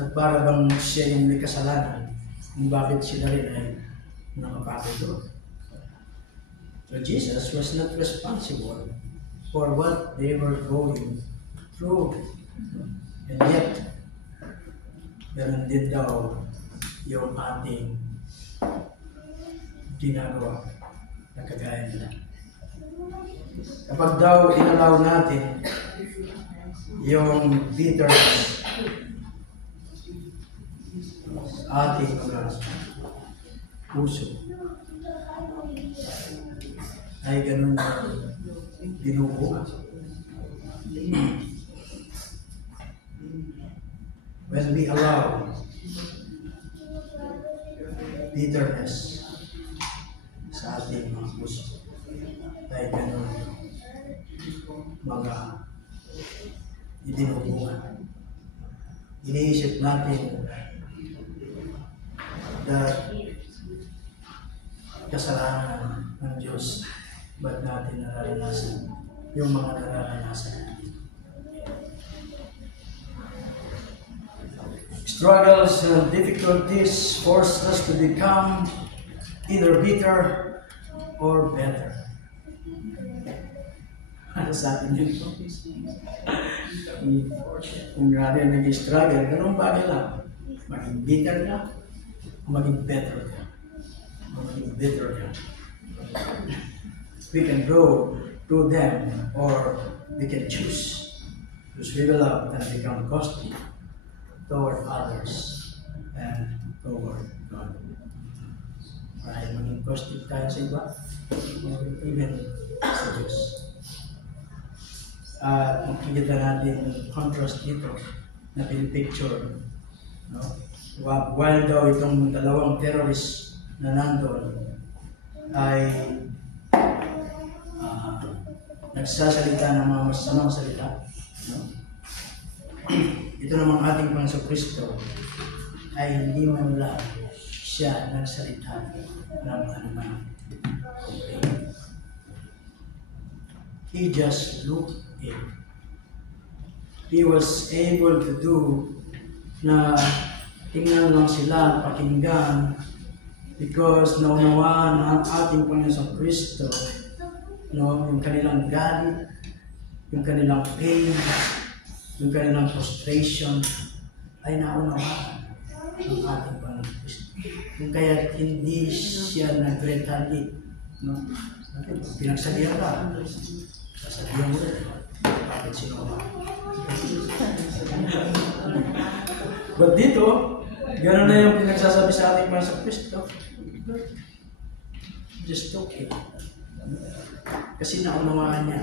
at para bang siya yung may kasalanan kung bakit sila rin ay nakapatay doon. So Jesus was not responsible for what they were going through. And yet, meron din daw yung ating ginagawa na kagaya nila. Kapag daw inalaw natin yung bitterness sa ating mga puso, ay ganun na binubuo. When we allow bitterness sa ating mga puso, ay ganun mga ibinubuan. Iniisip natin that kasalanan ng Diyos, ba't natin nararanasan yung mga nararanasan natin? Struggles and difficulties force us to become either bitter or better. Ano sa atin yun? Kung grabe nag-struggle, ganun bagay lang. Maging bitter ka, maging better ka. Maging bitter ka. We can go to them or we can choose to shrivel up and become caustic toward others and toward God. Ay maging caustic tayo sa iba or even sa Diyos. At makikita natin yung contrast dito na pinipicture. No? While daw itong dalawang terrorist na nandun ay nagsasalita ng mga masamang salita. No? Ito namang ating Panginoon Kristo ay hindi man lang siya nagsalita ng anumang complaint. He just looked in. He was able to do na tingnan lang sila, pakinggan, because naunawaan ang ating Panginoon Kristo, no, yung kanilang galit, yung kanilang pain, yung kanilang frustration, ay naunawaan ng ating Panginoon Kristo. Kung kaya hindi siya nag-retaliate, no? Pinagsabihan ka, sasabihan mo rin, bakit sino ba? But dito, gano'n na yung pinagsasabi sa ating Panginoon Kristo. Just okay. Kasi naunawaan niya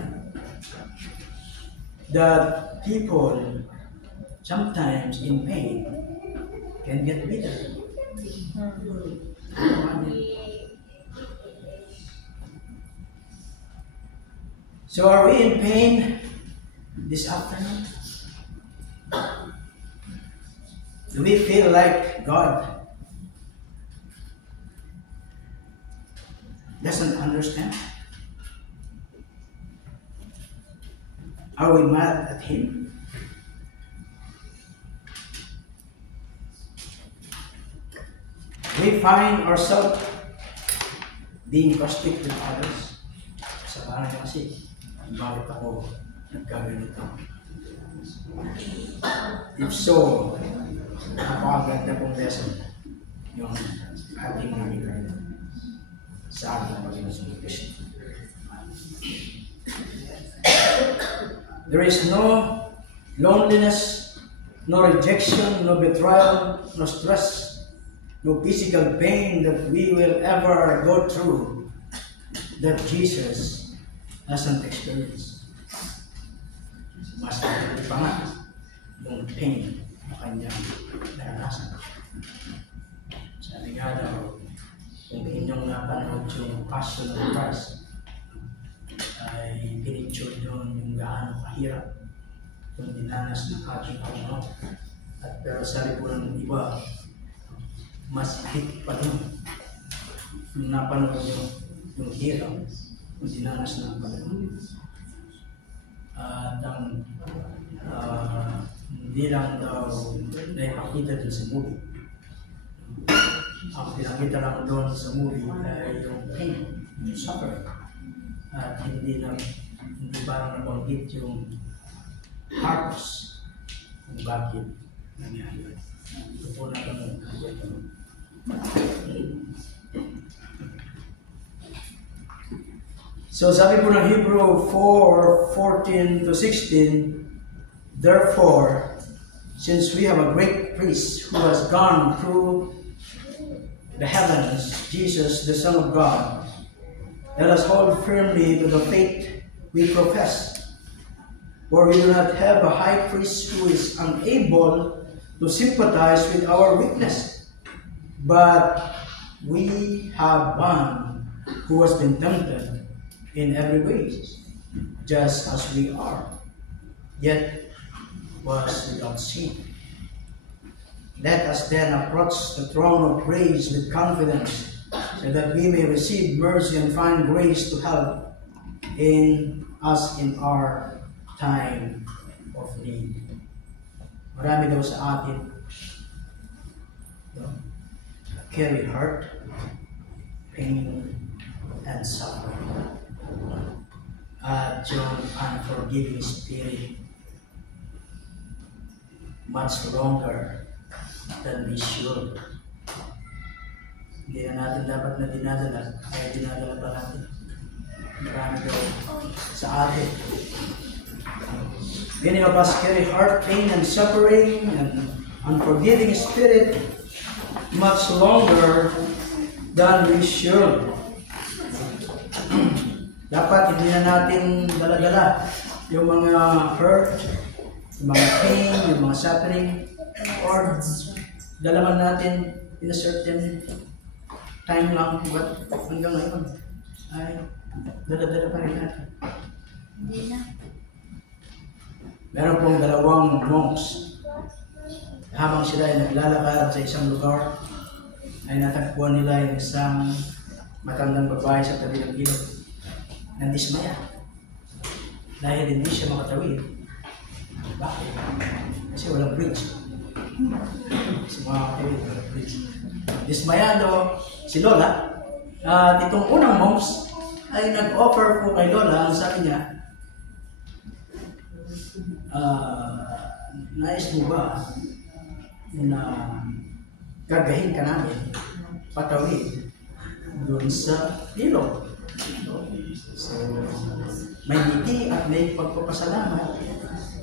that people sometimes in pain can get bitter. So are we in pain this afternoon? Do we feel like God doesn't understand? Are we mad at Him? We find ourselves being caustic with others. Sa parang kasi, bakit ako nagkaganito? If so, napakaganda pong lesson yung ating nakikita sa ating Panginoon Kristo. There is no loneliness, no rejection, no betrayal, no stress, no physical pain that we will ever go through that Jesus hasn't experienced. Mas pa nga yung pain na kanyang naranasan. Sabi nga daw, kung inyong napanood yung Passion of Christ, ay pinicture doon yung gaano kahirap yung dinanas ng ating Panginoon. At pero sabi po ng iba, mas hit pa doon yung napanood yung hirap yung dinanas ng Panginoon. At ang hindi lang daw naipakita doon sa movie. Ang pinakita lang doon sa movie ay yung pain, yung suffering. At hindi parang nabanggit yung purpose kung bakit nangyari. Ito po natin So sabi po ng Hebrew 4:14-16, therefore, since we have a great priest who has gone through the heavens, Jesus, the Son of God, let us hold firmly to the faith we profess. For we do not have a high priest who is unable to sympathize with our weakness, but we have one who has been tempted in every way, just as we are, yet was without sin. Let us then approach the throne of grace with confidence, so that we may receive mercy and find grace to help in us in our time of need. Marami daw sa atin carry hurt, pain, and suffering. At yung unforgiving spirit much longer than we should. Hindi na natin dapat na dinadala, kaya dinadala pa natin. Marami daw sa atin. Many of us carry heart pain and suffering and unforgiving spirit much longer than we should. Dapat hindi na natin dala-dala yung mga hurt, yung mga pain, yung mga suffering, or dalaman natin in a certain time lang, but hanggang ngayon ay dala-dala pa rin natin. Meron pong dalawang monks. Habang sila ay naglalakad sa isang lugar, ay natagpuan nila yung isang matandang babae sa tabi ng ilog. Nandismaya. Dahil hindi siya makatawid. Bakit? Kasi walang bridge. Kasi makakatawid, walang bridge. Dismayado si Lola. At itong unang monks ay nag-offer po kay Lola. Ang sabi niya, nais mo ba na gagahin ka namin patawid doon sa ilog? So, may ngiti at may pagpapasalamat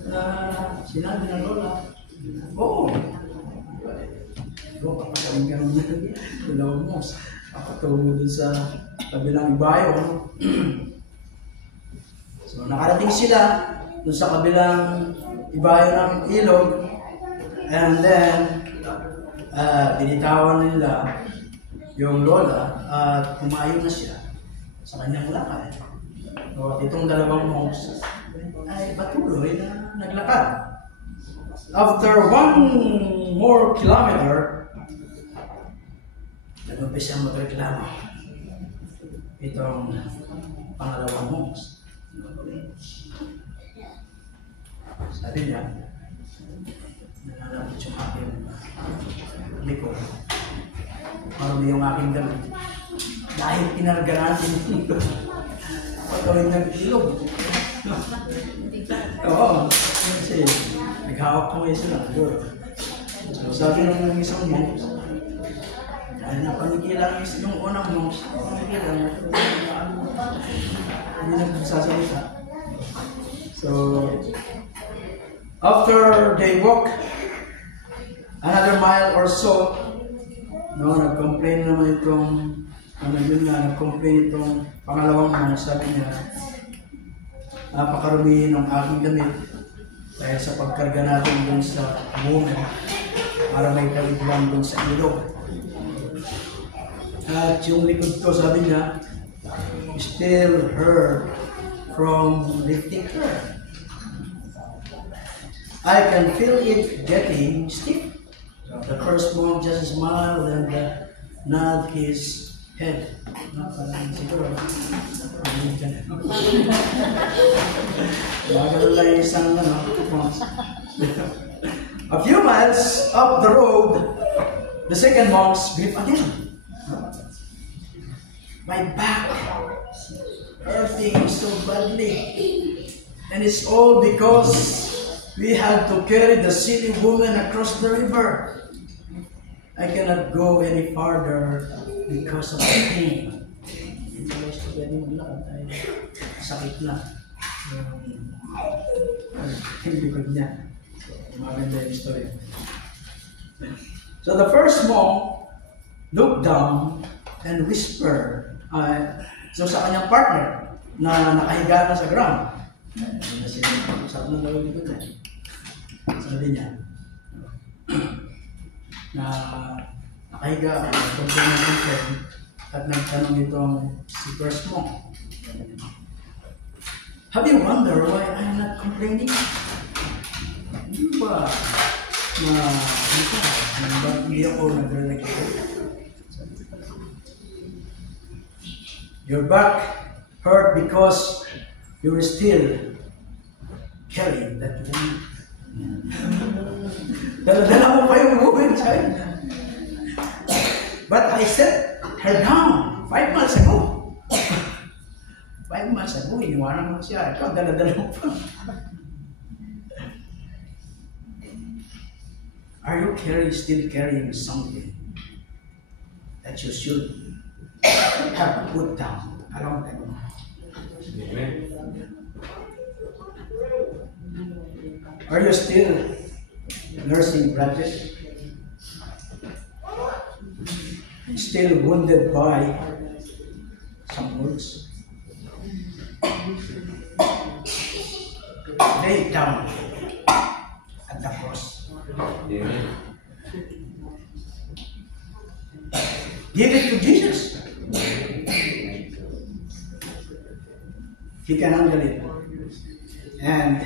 na sinabi ng Lola, oo, papatawin ka naman dalawang monks. Papatawin mo doon sa kabilang ibayo. So, nakarating sila doon sa kabilang ibayo ng ilog. And then, binitawan nila yung Lola at kumayo na siya sa kanyang lakad. So, itong dalawang monks ay patuloy na naglakad. After 1 more kilometer, nag-umpisa ang magreklamo itong pangalawang monks. Sabi niya, nananapit yung aking likod. Marami yung aking damit. Dahil pinarga natin yung patawin ng ilog. Oo, kasi naghawak kami sila. So sabi ng isang monks, dahil napanikilang yung unang monks, napanikilang hindi nagsasalita. So, after they walk another mile or so, nag-complain naman itong, nag-complain itong pangalawang monks. Sabi niya, napakarumihin ng aking damit dahil sa pagkarga natin dun sa buong para may kaiblan dun sa ilog. At yung likod ko, sabi niya, still hurt from lifting her. I can feel it getting stiff. The first monk just smiled and nod his head. Siguro. A few miles up the road, the second monk gripped again. My back hurting so badly, and it's all because we had to carry the silly woman across the river. I cannot go any farther because of the pain. Sakit na. Yung likod niya. Maganda yung story. So the first monk looked down and whispered. So sa kanyang partner na nakahiga na sa ground. Sabi na daw yung likod niya. Sabi niya na nakahiga at nagtanong itong si first monk. Have you wondered why I'm not complaining? Hindi ba hindi ako nag-relate ito? Your back hurt because you were still carrying that woman. Dala-dala mo pa yung woman, child. But I set her down 5 months ago. 5 months ago, iniwanan mo siya. Ikaw, dala-dala mo pa. Are you still carrying something that you should have put down a long time ago? Amen. Are you still nursing grudges? Still wounded by some words? Lay it down at the cross. Amen. Give it to Jesus. He can handle it. And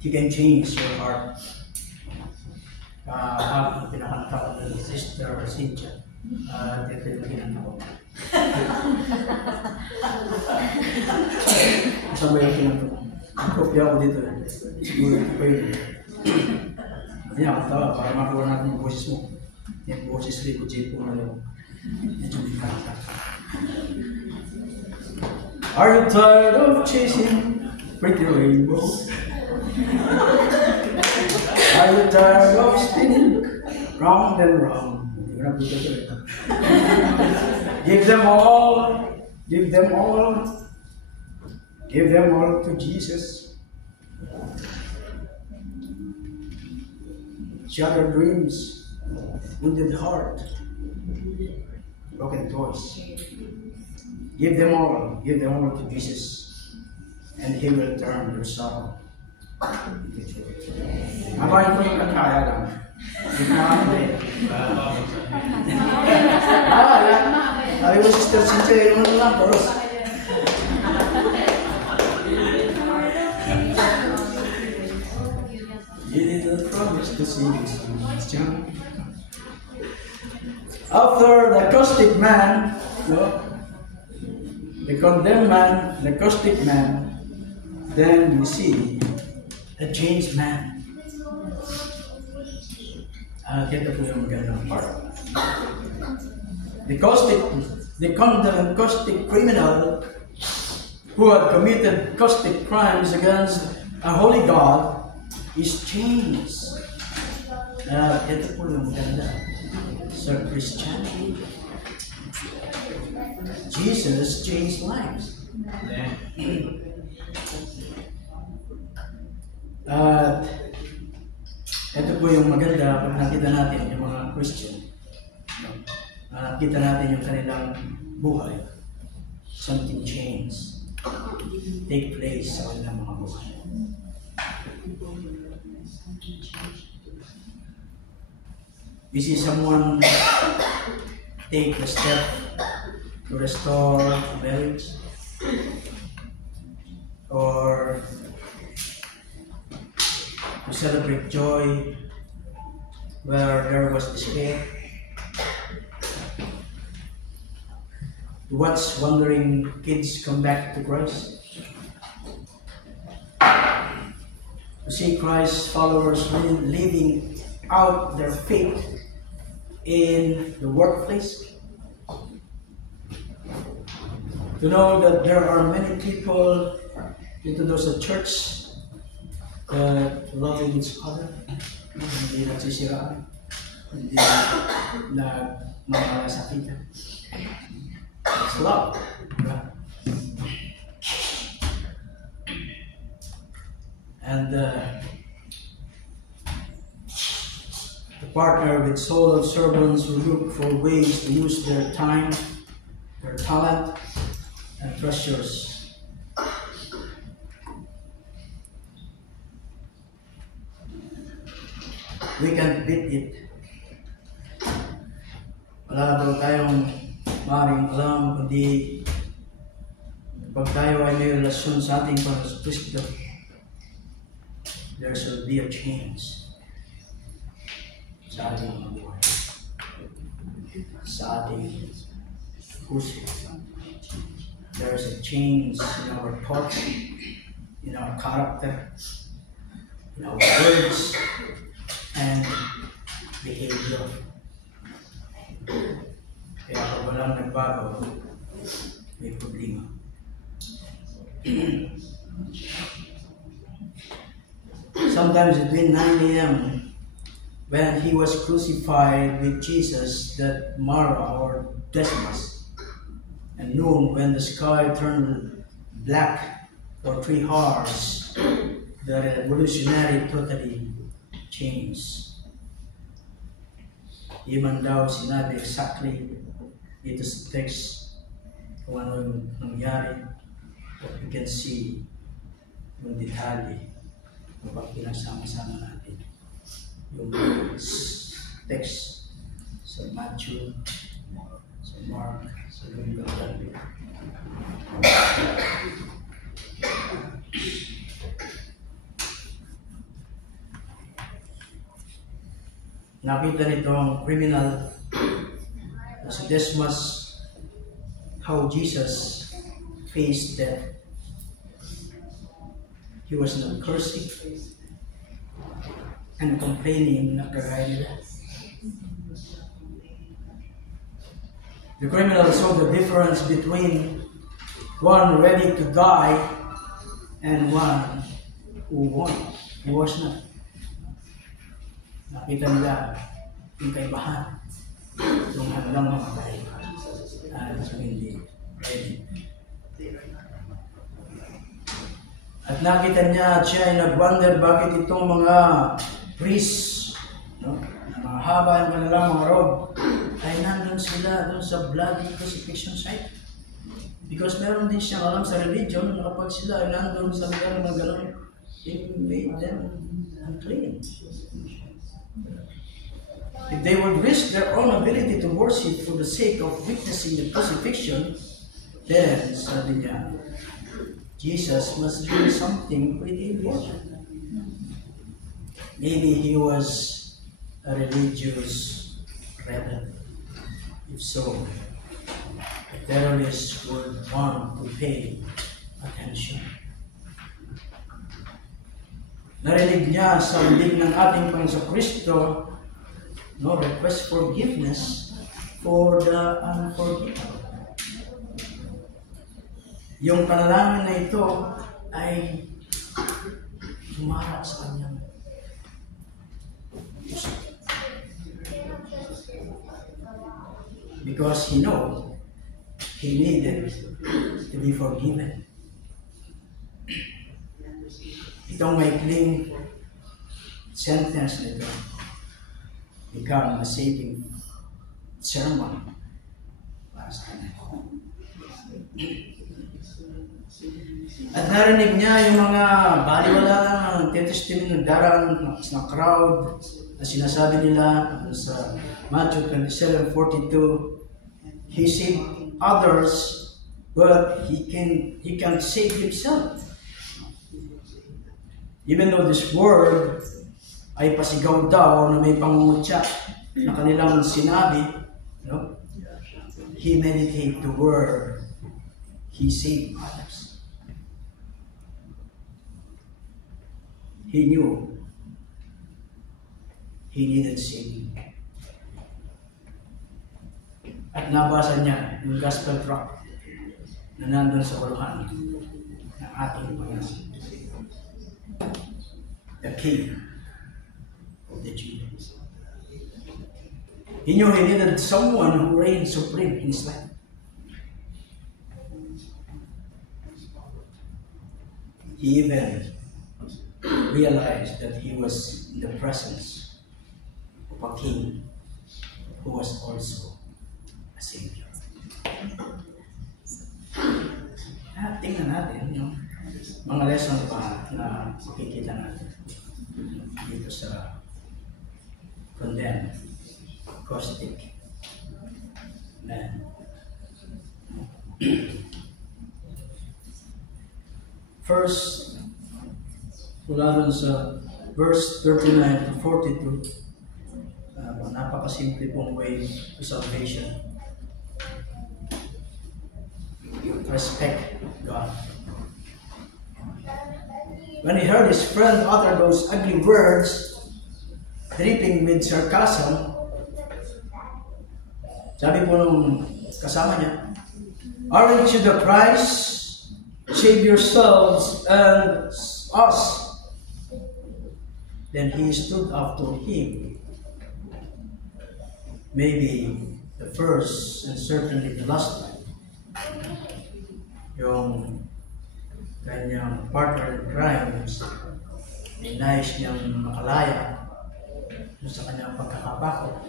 He can change your heart. Habang pinakanta ko ng Sister Cynthia, ito yung ginagawa ko. Kasama yung kinagawa ko. Kopya ako dito. Siguro ko yun. Kaya ako tawa para makuha natin yung boses mo. Yung boses Rico J. po na yun. Medyo may kanta. Are you tired of chasing pretty rainbows? Are you tired of spinning round and round? Give them all, give them all, give them all to Jesus. Shattered dreams, wounded heart, broken toys. Give them all to Jesus, and He will turn your sorrow. Abayin ko yung kaya lang. Ay mo Sister Cynthia, yung ano lang, boros. You didn't promise to see this young. After the caustic man, the condemned man, the caustic man, then you see a changed man. Kita po yung magandang part. The condemned caustic criminal who had committed caustic crimes against a holy God is changed. Ito po yung maganda sa Christianity. Jesus changed lives. At ito po yung maganda pag nakita natin yung mga Christian. Nakita natin yung kanilang buhay. Something changes. Take place sa kanilang mga buhay. We see someone take a step to restore marriage or to celebrate joy where there was despair, to watch wandering kids come back to Christ, to see Christ's followers living out their faith in the workplace, to know that there are many people into those church loving each other, hindi nagsisiraan, hindi nagmamasakitan. It's love. And to partner with soul servants who look for ways to use their time, their talent, and treasures. We can't beat it. Wala daw tayong maaaring alam kundi pag tayo ay may relasyon sa ating Kristo, there shall be a change sa ating mga buhay, sa ating puso. There is a change in our thoughts, in our character, in our words, and behavior. Kaya kung walang nagbago, may problema. Sometimes between 9 a.m. when he was crucified with Jesus, that Mara or Decimus, and noon when the sky turned black for 3 hours, the revolutionary totally changed. Iman daw sinabi exactly dito sa text kung ano yung nangyari. But you can see yung detalye kapag pinasama-sama natin yung text sa Matthew, sa Mark, sa Luke. nakita nitong criminal na si Dismas how Jesus faced death. He was not cursing and complaining na kagaya nila. The criminal saw the difference between one ready to die and one who was not. Nakita nila yung kaibahan, yung handang mamatay at hindi ready. At nakita niya at siya ay nag-wonder bakit itong mga priests, no, mga haba yung kanilang mga robe, ay nandun sila doon sa bloody crucifixion site. Because meron din siyang alam sa religion na kapag sila ay nandun sa lugar ng gano'n, it made them unclean. If they would risk their own ability to worship for the sake of witnessing the crucifixion, then, sabi niya, Jesus must do something pretty important. Maybe he was a religious rebel. If so, the terrorists would want to pay attention. Narinig niya sa bibig ng ating Panginoon Kristo, no, request forgiveness for the unforgivable. Yung panalangin na ito ay humarap sa kanyang puso. Because he knows he needed to be forgiven. Itong maikling sentence nito become a saving sermon para sa kanya. At narinig niya yung mga baliwala ng testimony ng darang ng crowd na sinasabi nila sa Matthew 27:42, he saved others, but he can't save himself. Even though this word ay pasigaw daw na may pangungutya na kanilang sinabi, no? He meditated the word, he saved others. He knew he needed saving. At nabasa niya yung gospel tract na nandun sa uluhan ng ating Panginoon. The King of the Jews. He knew he needed someone who reigned supreme in his life. He even realized that he was in the presence of a king who was also a savior. Tingnan natin yung mga lesson pa na makikita natin dito sa condemned, caustic man. First, mula dun sa verse 39 to 42, napakasimple pong way to salvation. Respect God. When he heard his friend utter those ugly words, dripping with sarcasm, sabi po nung kasama niya, "Aren't you the Christ? Save yourselves and us." Then he stood up to him. Maybe the first and certainly the last time. Yung kanyang partner in crimes, ninais niyang makalaya sa kanyang pagkakapako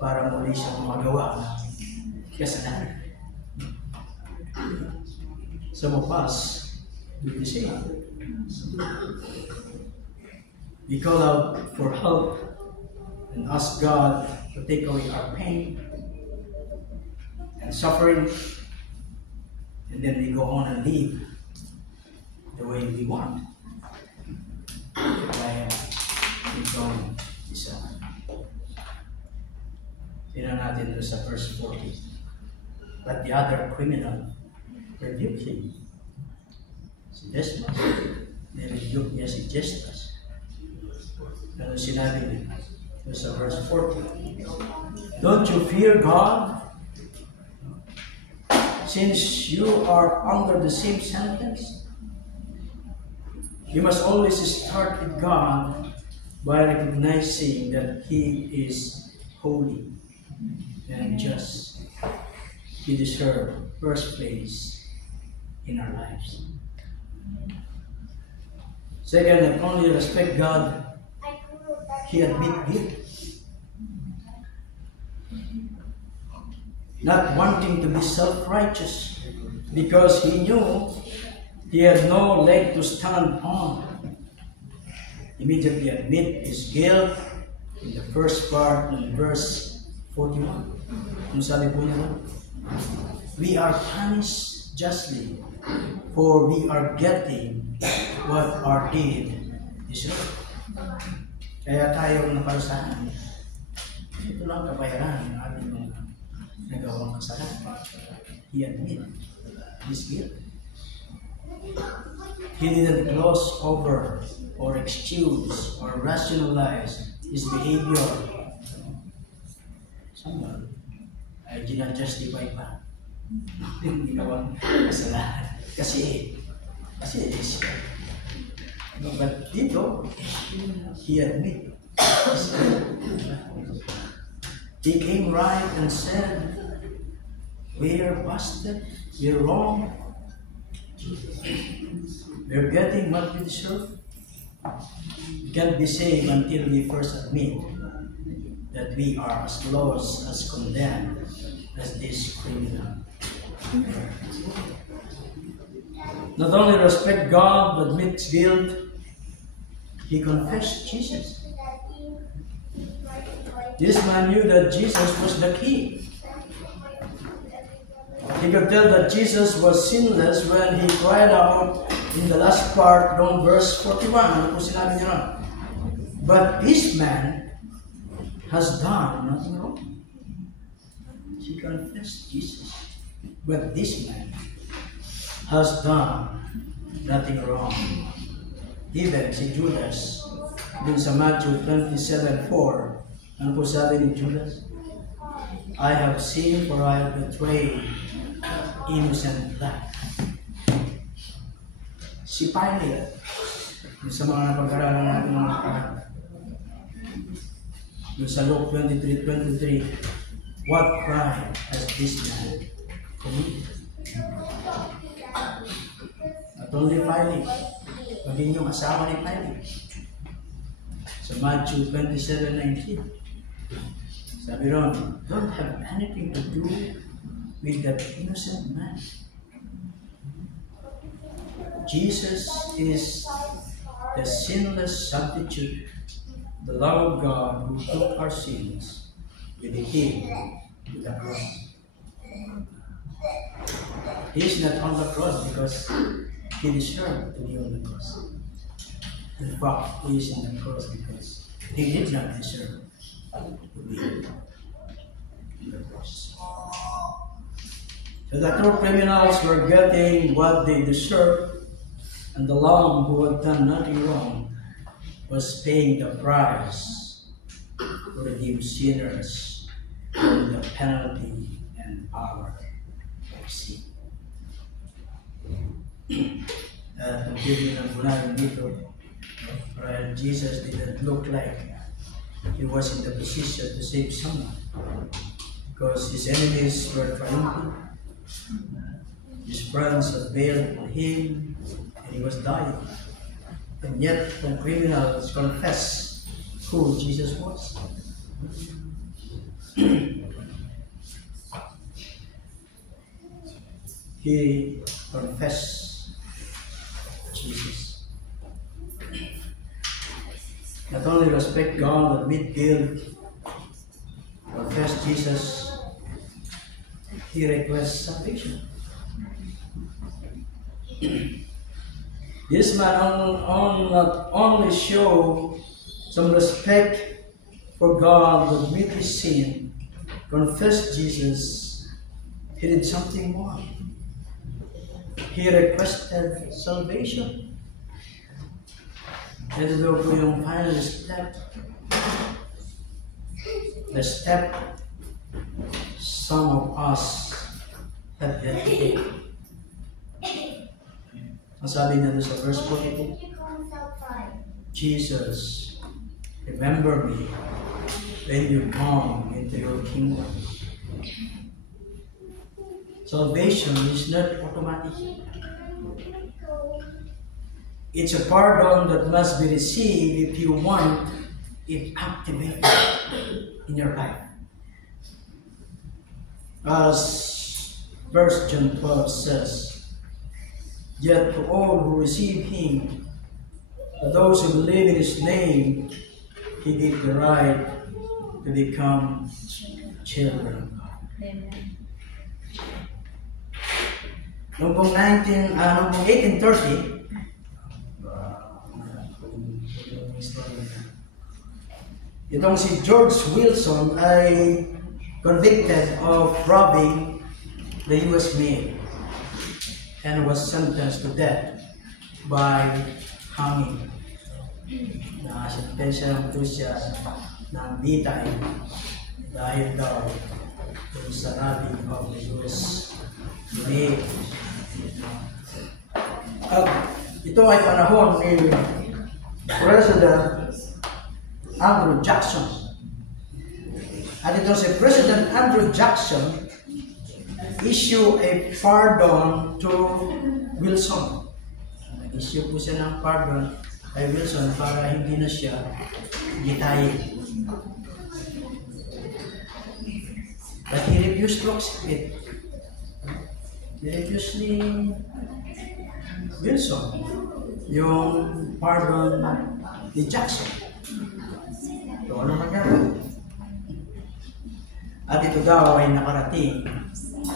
para muli siyang magawa ng kasalanan. Some of us do the same. We call out for help and ask God to take away our pain and suffering, and then we go on and live the way we want. Kaya itong isa Tingnan natin doon sa verse 40. But the other criminal rebuked him. Si Desmas, nirebuke niya si Justus. Ano sinabi niya? Doon sa verse 40. Don't you fear God? Since you are under the same sentence, you must always start with God by recognizing that He is holy and just. He deserves first place in our lives. Second, not only respect God, he admit guilt. Not wanting to be self-righteous because he knew he had no leg to stand on. Immediately admit his guilt in the first part of verse 41. Ano sabi po niya? We are punished justly, for we are getting what our deed deserve. Kaya tayo naparusahan. Ito lang kabayaran ng ating mga nagawang kasalanan. He admit his guilt. He didn't gloss over or excuse or rationalize his behavior. Someone ay ginajustify pa yung ginawang kasalanan. Kasi is but dito, he admit. He came right and said, we're busted, we're wrong, we're getting what we deserve. We can't be saved until we first admit that we are as lost, as condemned as this criminal. Not only respect God, but admits guilt, he confessed Jesus. This man knew that Jesus was the King. He could tell that Jesus was sinless when he cried out in the last part of verse 41. Ano po sinabi niya ron? But this man has done nothing wrong. He confessed Jesus. But this man has done nothing wrong. Even si Judas, dun sa Matthew 27:4, ano po sabi ni Judas? I have sinned, for I have betrayed innocent blood. Si Pilate, dun sa mga napag-aralan natin ng mga karat, dun sa Luke 23:23, what crime has this man committed? Not only Pilate, maging yung asawa ni Pilate. Sa Matthew 27:19, sabi ron, don't have anything to do with that innocent man. Jesus is the sinless substitute, the Lamb of God who took our sins with him to the cross. He is not on the cross because he deserved to be on the cross. In fact, he is on the cross because he did not deserve to be on the cross. So the two criminals were getting what they deserved, and the Lamb who had done nothing wrong was paying the price to redeem sinners from the penalty and power of sin. Pagpili ng bulan dito, while Jesus didn't look like he was in the position to save someone because his enemies were triumphant. His friends had bailed on him and he was dying. And yet, when criminals confessed who Jesus was, he confessed Jesus. Not only respect God, admit guilt, confess Jesus, he requests salvation. This man not only show some respect for God, but admit his sin, confessed Jesus, he did something more. He requested salvation. Ito daw po yung final step. The step some of us have yet to take. Ang sabi niya doon sa verse 42, Jesus, remember me when you come into your kingdom. Salvation is not automatic. It's a pardon that must be received if you want it activated in your life. As verse John 12 says, yet to all who receive him, to those who believe in his name, he gave the right to become children of God. Amen. Noong 1830, itong si George Wilson ay convicted of robbing the U.S. mail and was sentenced to death by hanging. Nasentensya po siya ng bitay dahil daw dun sa robbing of the U.S. mail. At ito ay panahon ni President Andrew Jackson. At ito si President Andrew Jackson issue a pardon to Wilson. Issue po siya ng pardon kay Wilson para hindi na siya gitayin. But he refused to accept it. He refused ni Wilson yung pardon ni Jackson. So, ano nangyari? At ito daw ay nakarating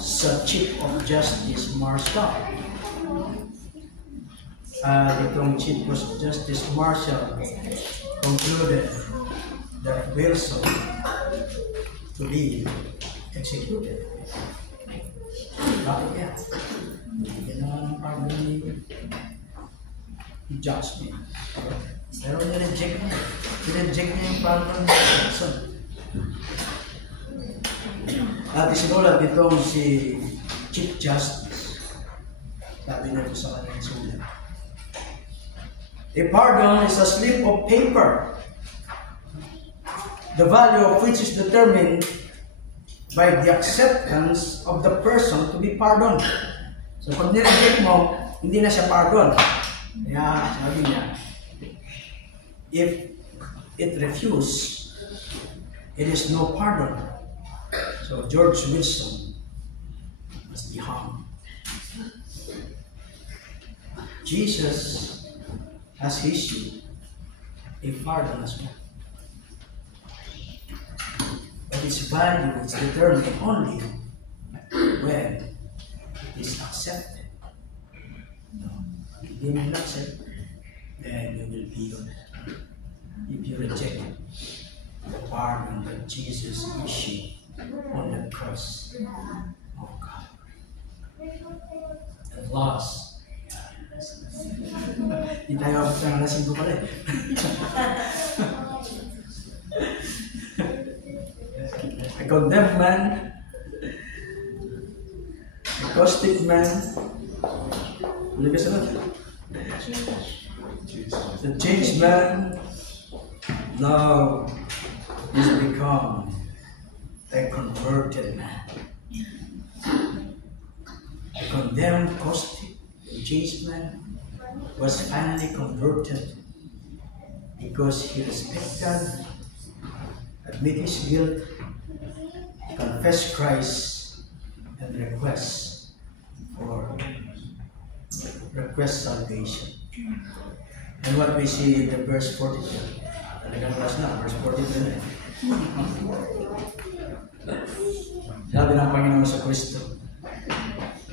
sa Chief of Justice Marshall. At itong Chief of Justice Marshall concluded that Wilson to be executed. Bakit yan? Yan ang pardon ni Jackson. Pero nireject niya. Nireject niya yung pardon ni Jackson. At isinulat itong si Chief Justice. Sabi na ito sa kanyang sulat. A pardon is a slip of paper, the value of which is determined by the acceptance of the person to be pardoned. So pag nireject mo, hindi na siya pardon. Kaya sabi niya, if it refuses, it is no pardon. So George Wilson must be hung. Jesus has issued a pardon as well. But its value is determined only when it is accepted. If you will accept, then you will be on it. If you reject the pardon that Jesus issued on the cross of God. At last, hindi tayo abot ng alas 5 pala eh. A condemned man, a caustic man, ano ka sunod? The changed man now is become a converted man. A condemned, caustic, changed man was finally converted because he respected, admit his guilt, confess Christ, and request salvation. And what we see in the verse 42, talagang last na, verse 42 na. Sabi ng Panginoon sa Kristo,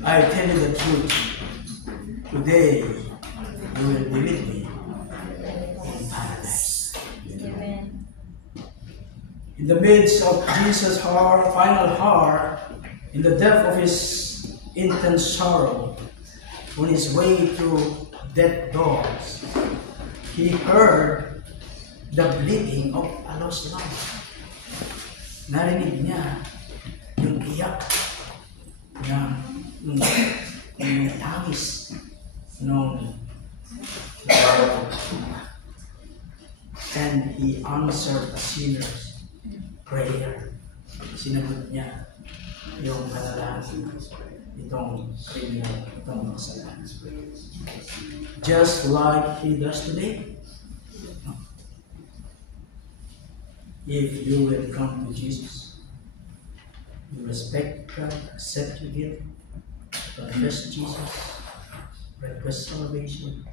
I tell you the truth, today you will be with me in paradise. Amen. In the midst of Jesus' final hour, in the depth of his intense sorrow, on his way through death doors, he heard the bleating of a lost lamb. Narinig niya yung iyak na yung tangis nung and he answered a sinner's prayer. Sinagot niya yung panalangin itong criminal, itong makasalanan. Just like he does today. If you will come to Jesus, you respect God, accept your gift, confess Jesus, request salvation,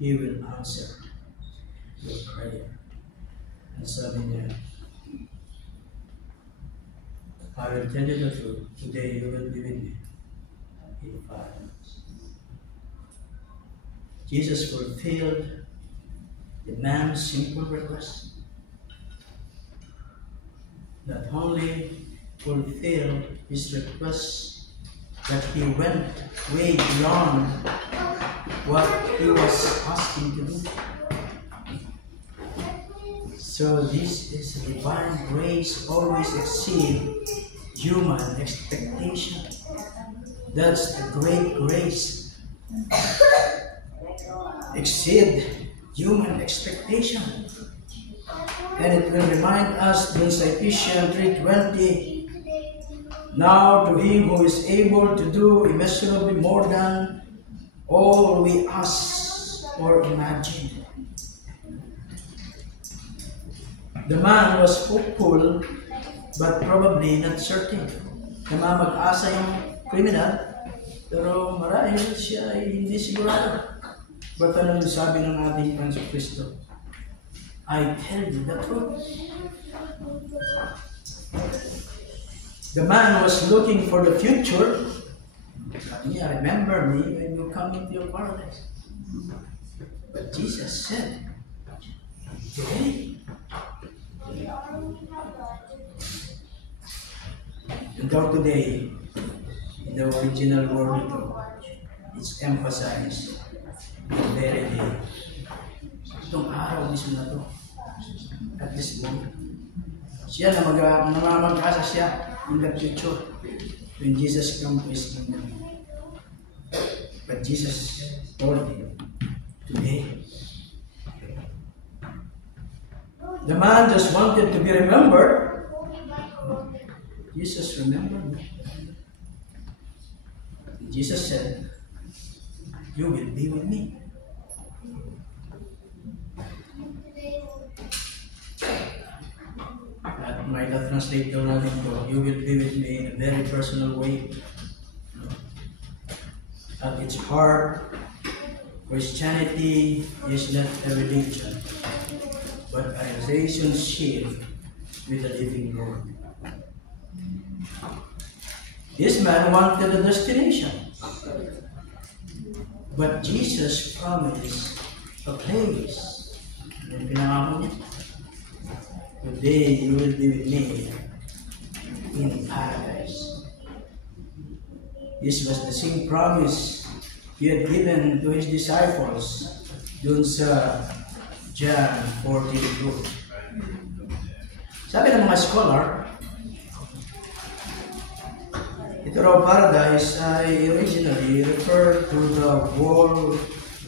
He will answer your prayer. And sabi niya, I will tell you the truth. Today you will be with me in paradise. Jesus fulfilled the man's simple request. Not only fulfilled his request, but he went way beyond what he was asking to do. So this is divine grace always exceed human expectation. That's the great grace. Exceed human expectation. And it will remind us in Ephesians 3:20, now to him who is able to do immeasurably more than all we ask or imagine. The man was hopeful, but probably not certain. Mag-asa yung criminal, pero marahil siya ay hindi sigurado. But ano yung sabi ng ating Panginoon Kristo? I tell you the truth. The man was looking for the future. Sabi niya, remember me when you come into your paradise. But Jesus said, today. And though today, in the original word ito, it's emphasized the very day. Itong araw mismo na ito. At this moment. Siya na mag-asa siya in the future when Jesus comes to his kingdom. But Jesus told him, today. The man just wanted to be remembered. Jesus remembered me. Jesus said, you will be with me. At may translate daw natin to, you will be with me in a very personal way. At its heart, Christianity is not a religion, but a relationship with the living Lord. This man wanted a destination, but Jesus promised a place. And pinangako niya, today you will be with me in paradise. This was the same promise he had given to his disciples dun sa John 14:2. Sabi ng mga scholar, ito raw paradise ay originally referred to the walled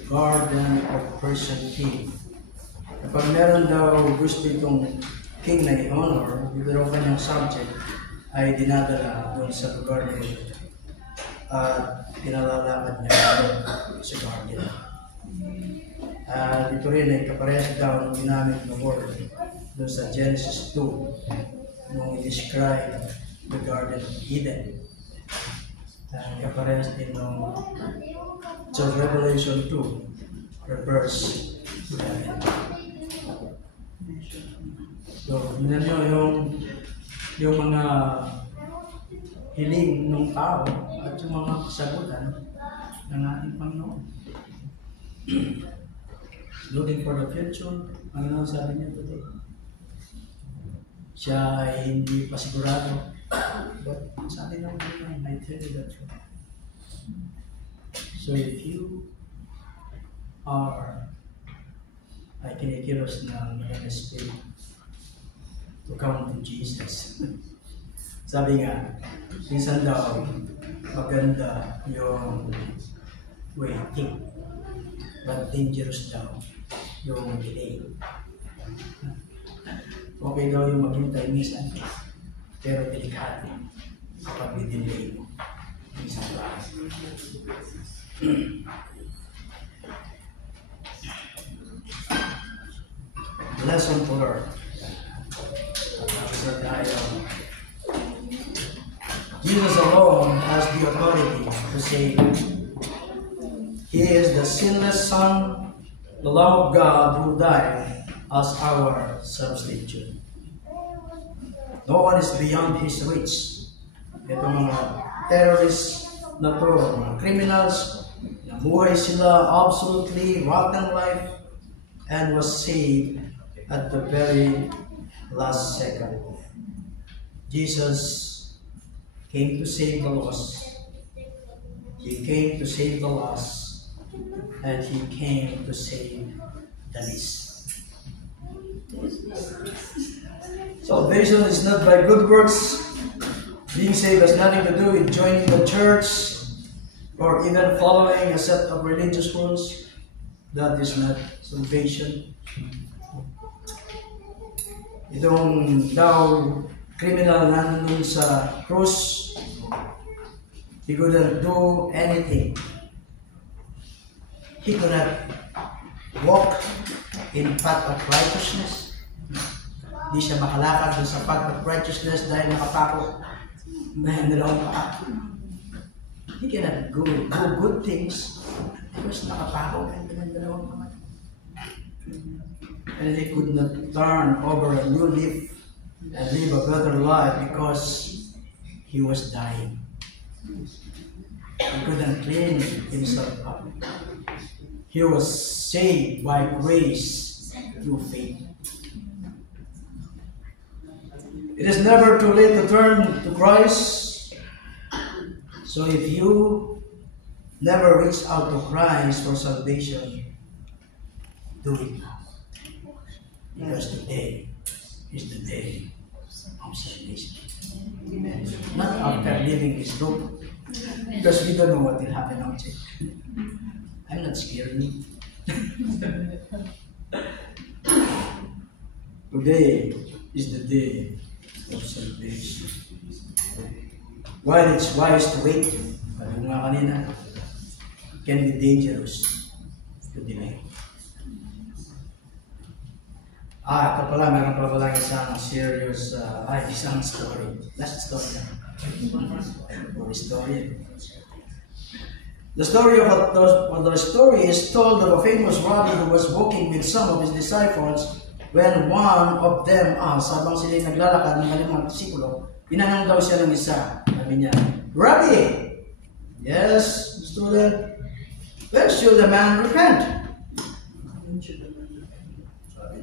garden of Persian king. Kapag meron daw gusto itong king na i-honor, ito raw kanyang subject ay dinadala doon sa lugar na ito. At pinalalakad niya sa garden. Ito rin ay kaparehas daw ng ginamit ng word doon sa Genesis 2 nung i-describe the Garden of Eden. Kaparehas din nung sa Revelation 2 refers to heaven. So, yun nyo yung mga hiling ng tao at yung mga kasagutan ng ating Panginoon. Looking for the future, Panginoon sabi niya today. siya ay hindi pa sigurado. But sabi naman nila, I tell you the truth. So if you are ay kinikilos ng Holy Spirit to come to Jesus. Sabi nga, minsan daw maganda yung waiting, but dangerous daw yung delay. Okay daw yung maghintay minsan, pero delikado kapag i-delay mo. Minsan ba? Lesson to learn. So tayo, Jesus alone has the authority to save. He is the sinless Son, the Lamb of God who died as our substitute. No one is beyond His reach. Itong mga terrorists na to, mga criminals, nabuhay sila absolutely rotten life and was saved at the very last second. Jesus came to save the lost. He came to save the lost. And He came to save the least. Salvation is not by good works. Being saved has nothing to do with joining the church or even following a set of religious rules. That is not salvation. Itong daw criminal na nandun sa cross, he couldn't do anything. He could not walk in path of righteousness. Hindi siya makalakad sa path of righteousness dahil nakapako. Dahil dalawang paa. He cannot do good things because nakapako dahil dalawang paa. And he could not turn over a new leaf and live a better life because he was dying. He couldn't clean himself up. He was saved by grace through faith. It is never too late to turn to Christ. So if you never reach out to Christ for salvation, do it now. Because today is the day of salvation. Not after leaving this room, because we don't know what will happen outside. I'm not scared. Today is the day of salvation. While it's wise to wait, sabi nga kanina, it can be dangerous to delay. Ito pala, meron pala isang serious, isang story. Last story na. Or story. The story is told of a famous rabbi who was walking with some of his disciples when one of them asked, habang sila naglalakad ng kanyang mga disikulo, tinanong daw siya ng isa. Sabi niya, Rabbi! Yes, student. When should a man repent?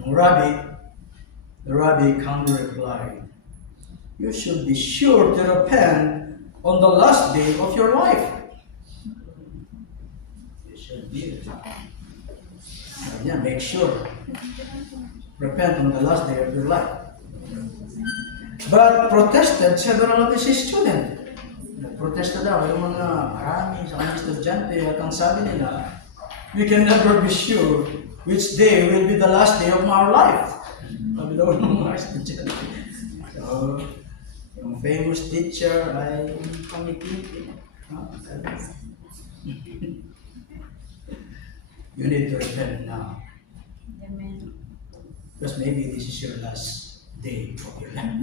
The rabbi calmly replied, you should be sure to repent on the last day of your life. You should be. Yeah, make sure. Repent on the last day of your life. But protested several of his students. Protested daw yung mga marami sa kanyang estudyante at ang sabi nila, we can never be sure which day will be the last day of our life. Sabi daw ng mga estudyante. So, yung famous teacher ay pangitipin. You need to repent now. Amen. Because maybe this is your last day of your life.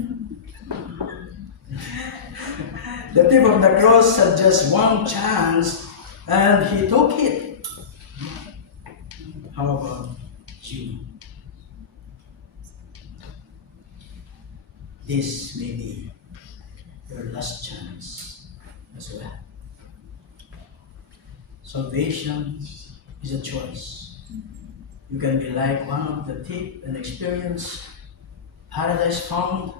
The thief of the cross had just one chance and he took it. How about you? This may be your last chance as well. Salvation is a choice. You can be like one of the thief and experience paradise found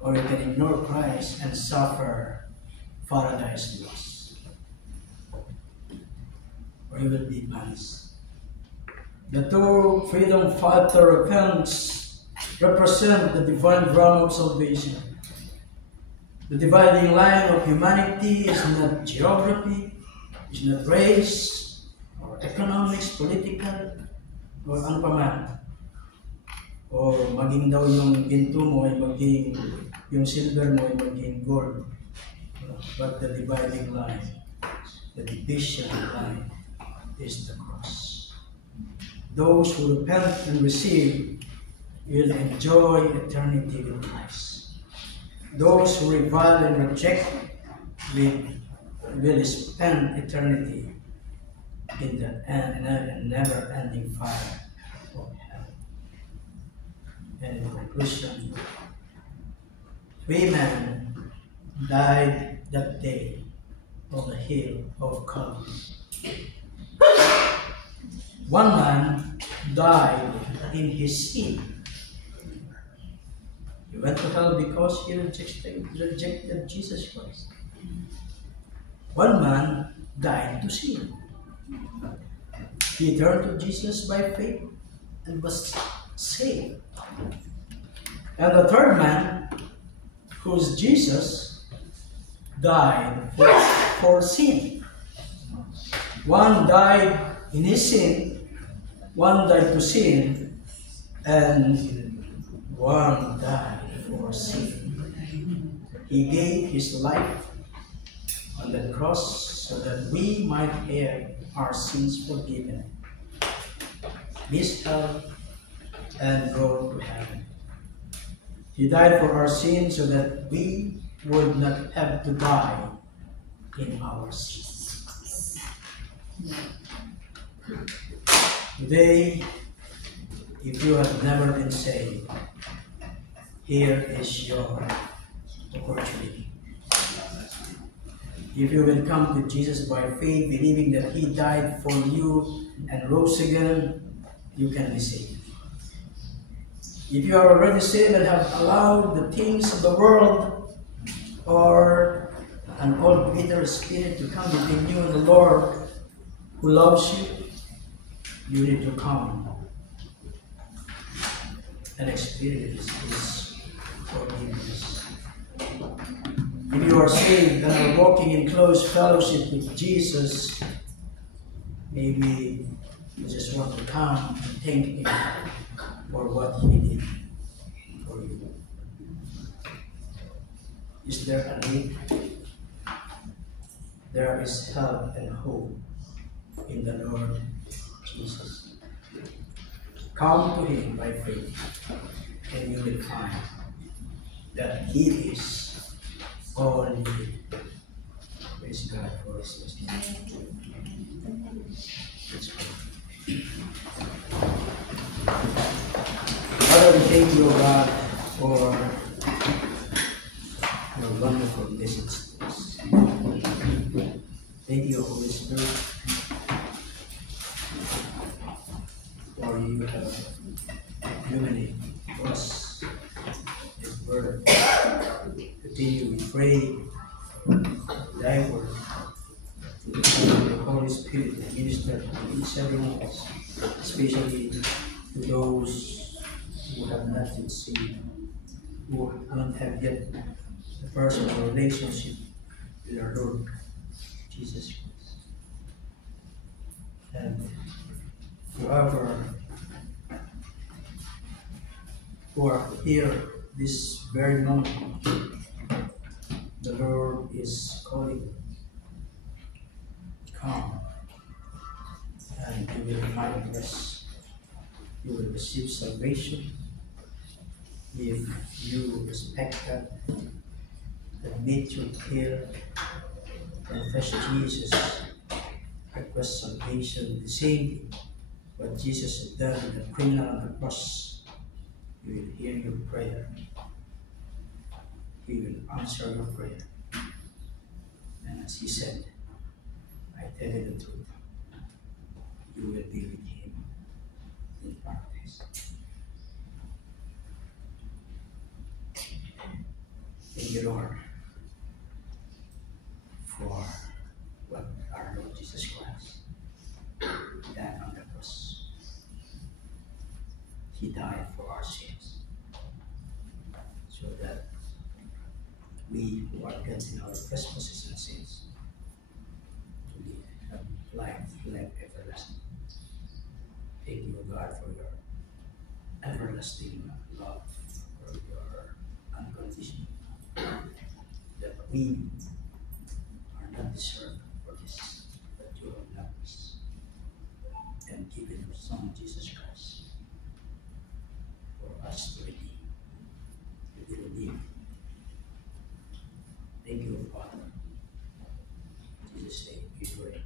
or you can ignore Christ and suffer paradise loss, or you will be punished. The two freedom fighter accounts represent the divine ground of salvation. The dividing line of humanity is not geography, is not race, or economics, political, or ano pa man. O maging daw yung pinto mo ay maging, yung silver mo ay maging gold. But the dividing line, the division line is the cross. Those who repent and receive will enjoy eternity with Christ. Those who revile and reject will spend eternity in the never-ending fire of hell. And in conclusion, 3 men died that day on the hill of Calvary. 1 man died in his sin. He went to hell because he rejected Jesus Christ. 1 man died to sin. He turned to Jesus by faith and was saved. And the 3rd man, who's Jesus, died for sin. 1 died in his sin, 1 died to sin, and 1 died for sin. He gave his life on the cross so that we might have our sins forgiven, miss hell, and go to heaven. He died for our sins so that we would not have to die in our sins. Today, if you have never been saved, here is your opportunity. If you will come to Jesus by faith, believing that He died for you and rose again, you can be saved. If you are already saved and have allowed the things of the world or an old bitter spirit to come between you and the Lord who loves you, you need to come and experience His forgiveness. If you are saved and are walking in close fellowship with Jesus, maybe you just want to come and thank Him for what He did for you. Is there a need? There is help and hope in the Lord Jesus. Come to Him by faith, and you will find that He is all you need. Praise God for His wisdom. Let's pray. Father, we thank you, God, for your wonderful message to us. Thank you, Holy Spirit, for you have illuminated to us His word. Continue, we pray, thy word, to the Holy Spirit and minister to each every one of us, especially to those who have not yet seen, who don't have yet a personal relationship with our Lord Jesus Christ. And whoever who are here this very moment, the Lord is calling. Come, and you will find rest. You will receive salvation if you respect God, admit your care, confess Jesus, request salvation, the same what Jesus has done with the criminal on the cross. He will hear your prayer. He will answer your prayer. And as He said, I tell you the truth, you will be with Him in paradise. Thank you, Lord, for what our Lord Jesus Christ died on the cross. He died for our sins, so that we who are dead in our trespasses and sins to have life everlasting. Thank you, God, for your everlasting love, for your unconditional, that we are not deserved for this, but you have loved us and given your Son, Jesus Christ, for us to be redeemed. Thank you, Father. In Jesus' name we pray.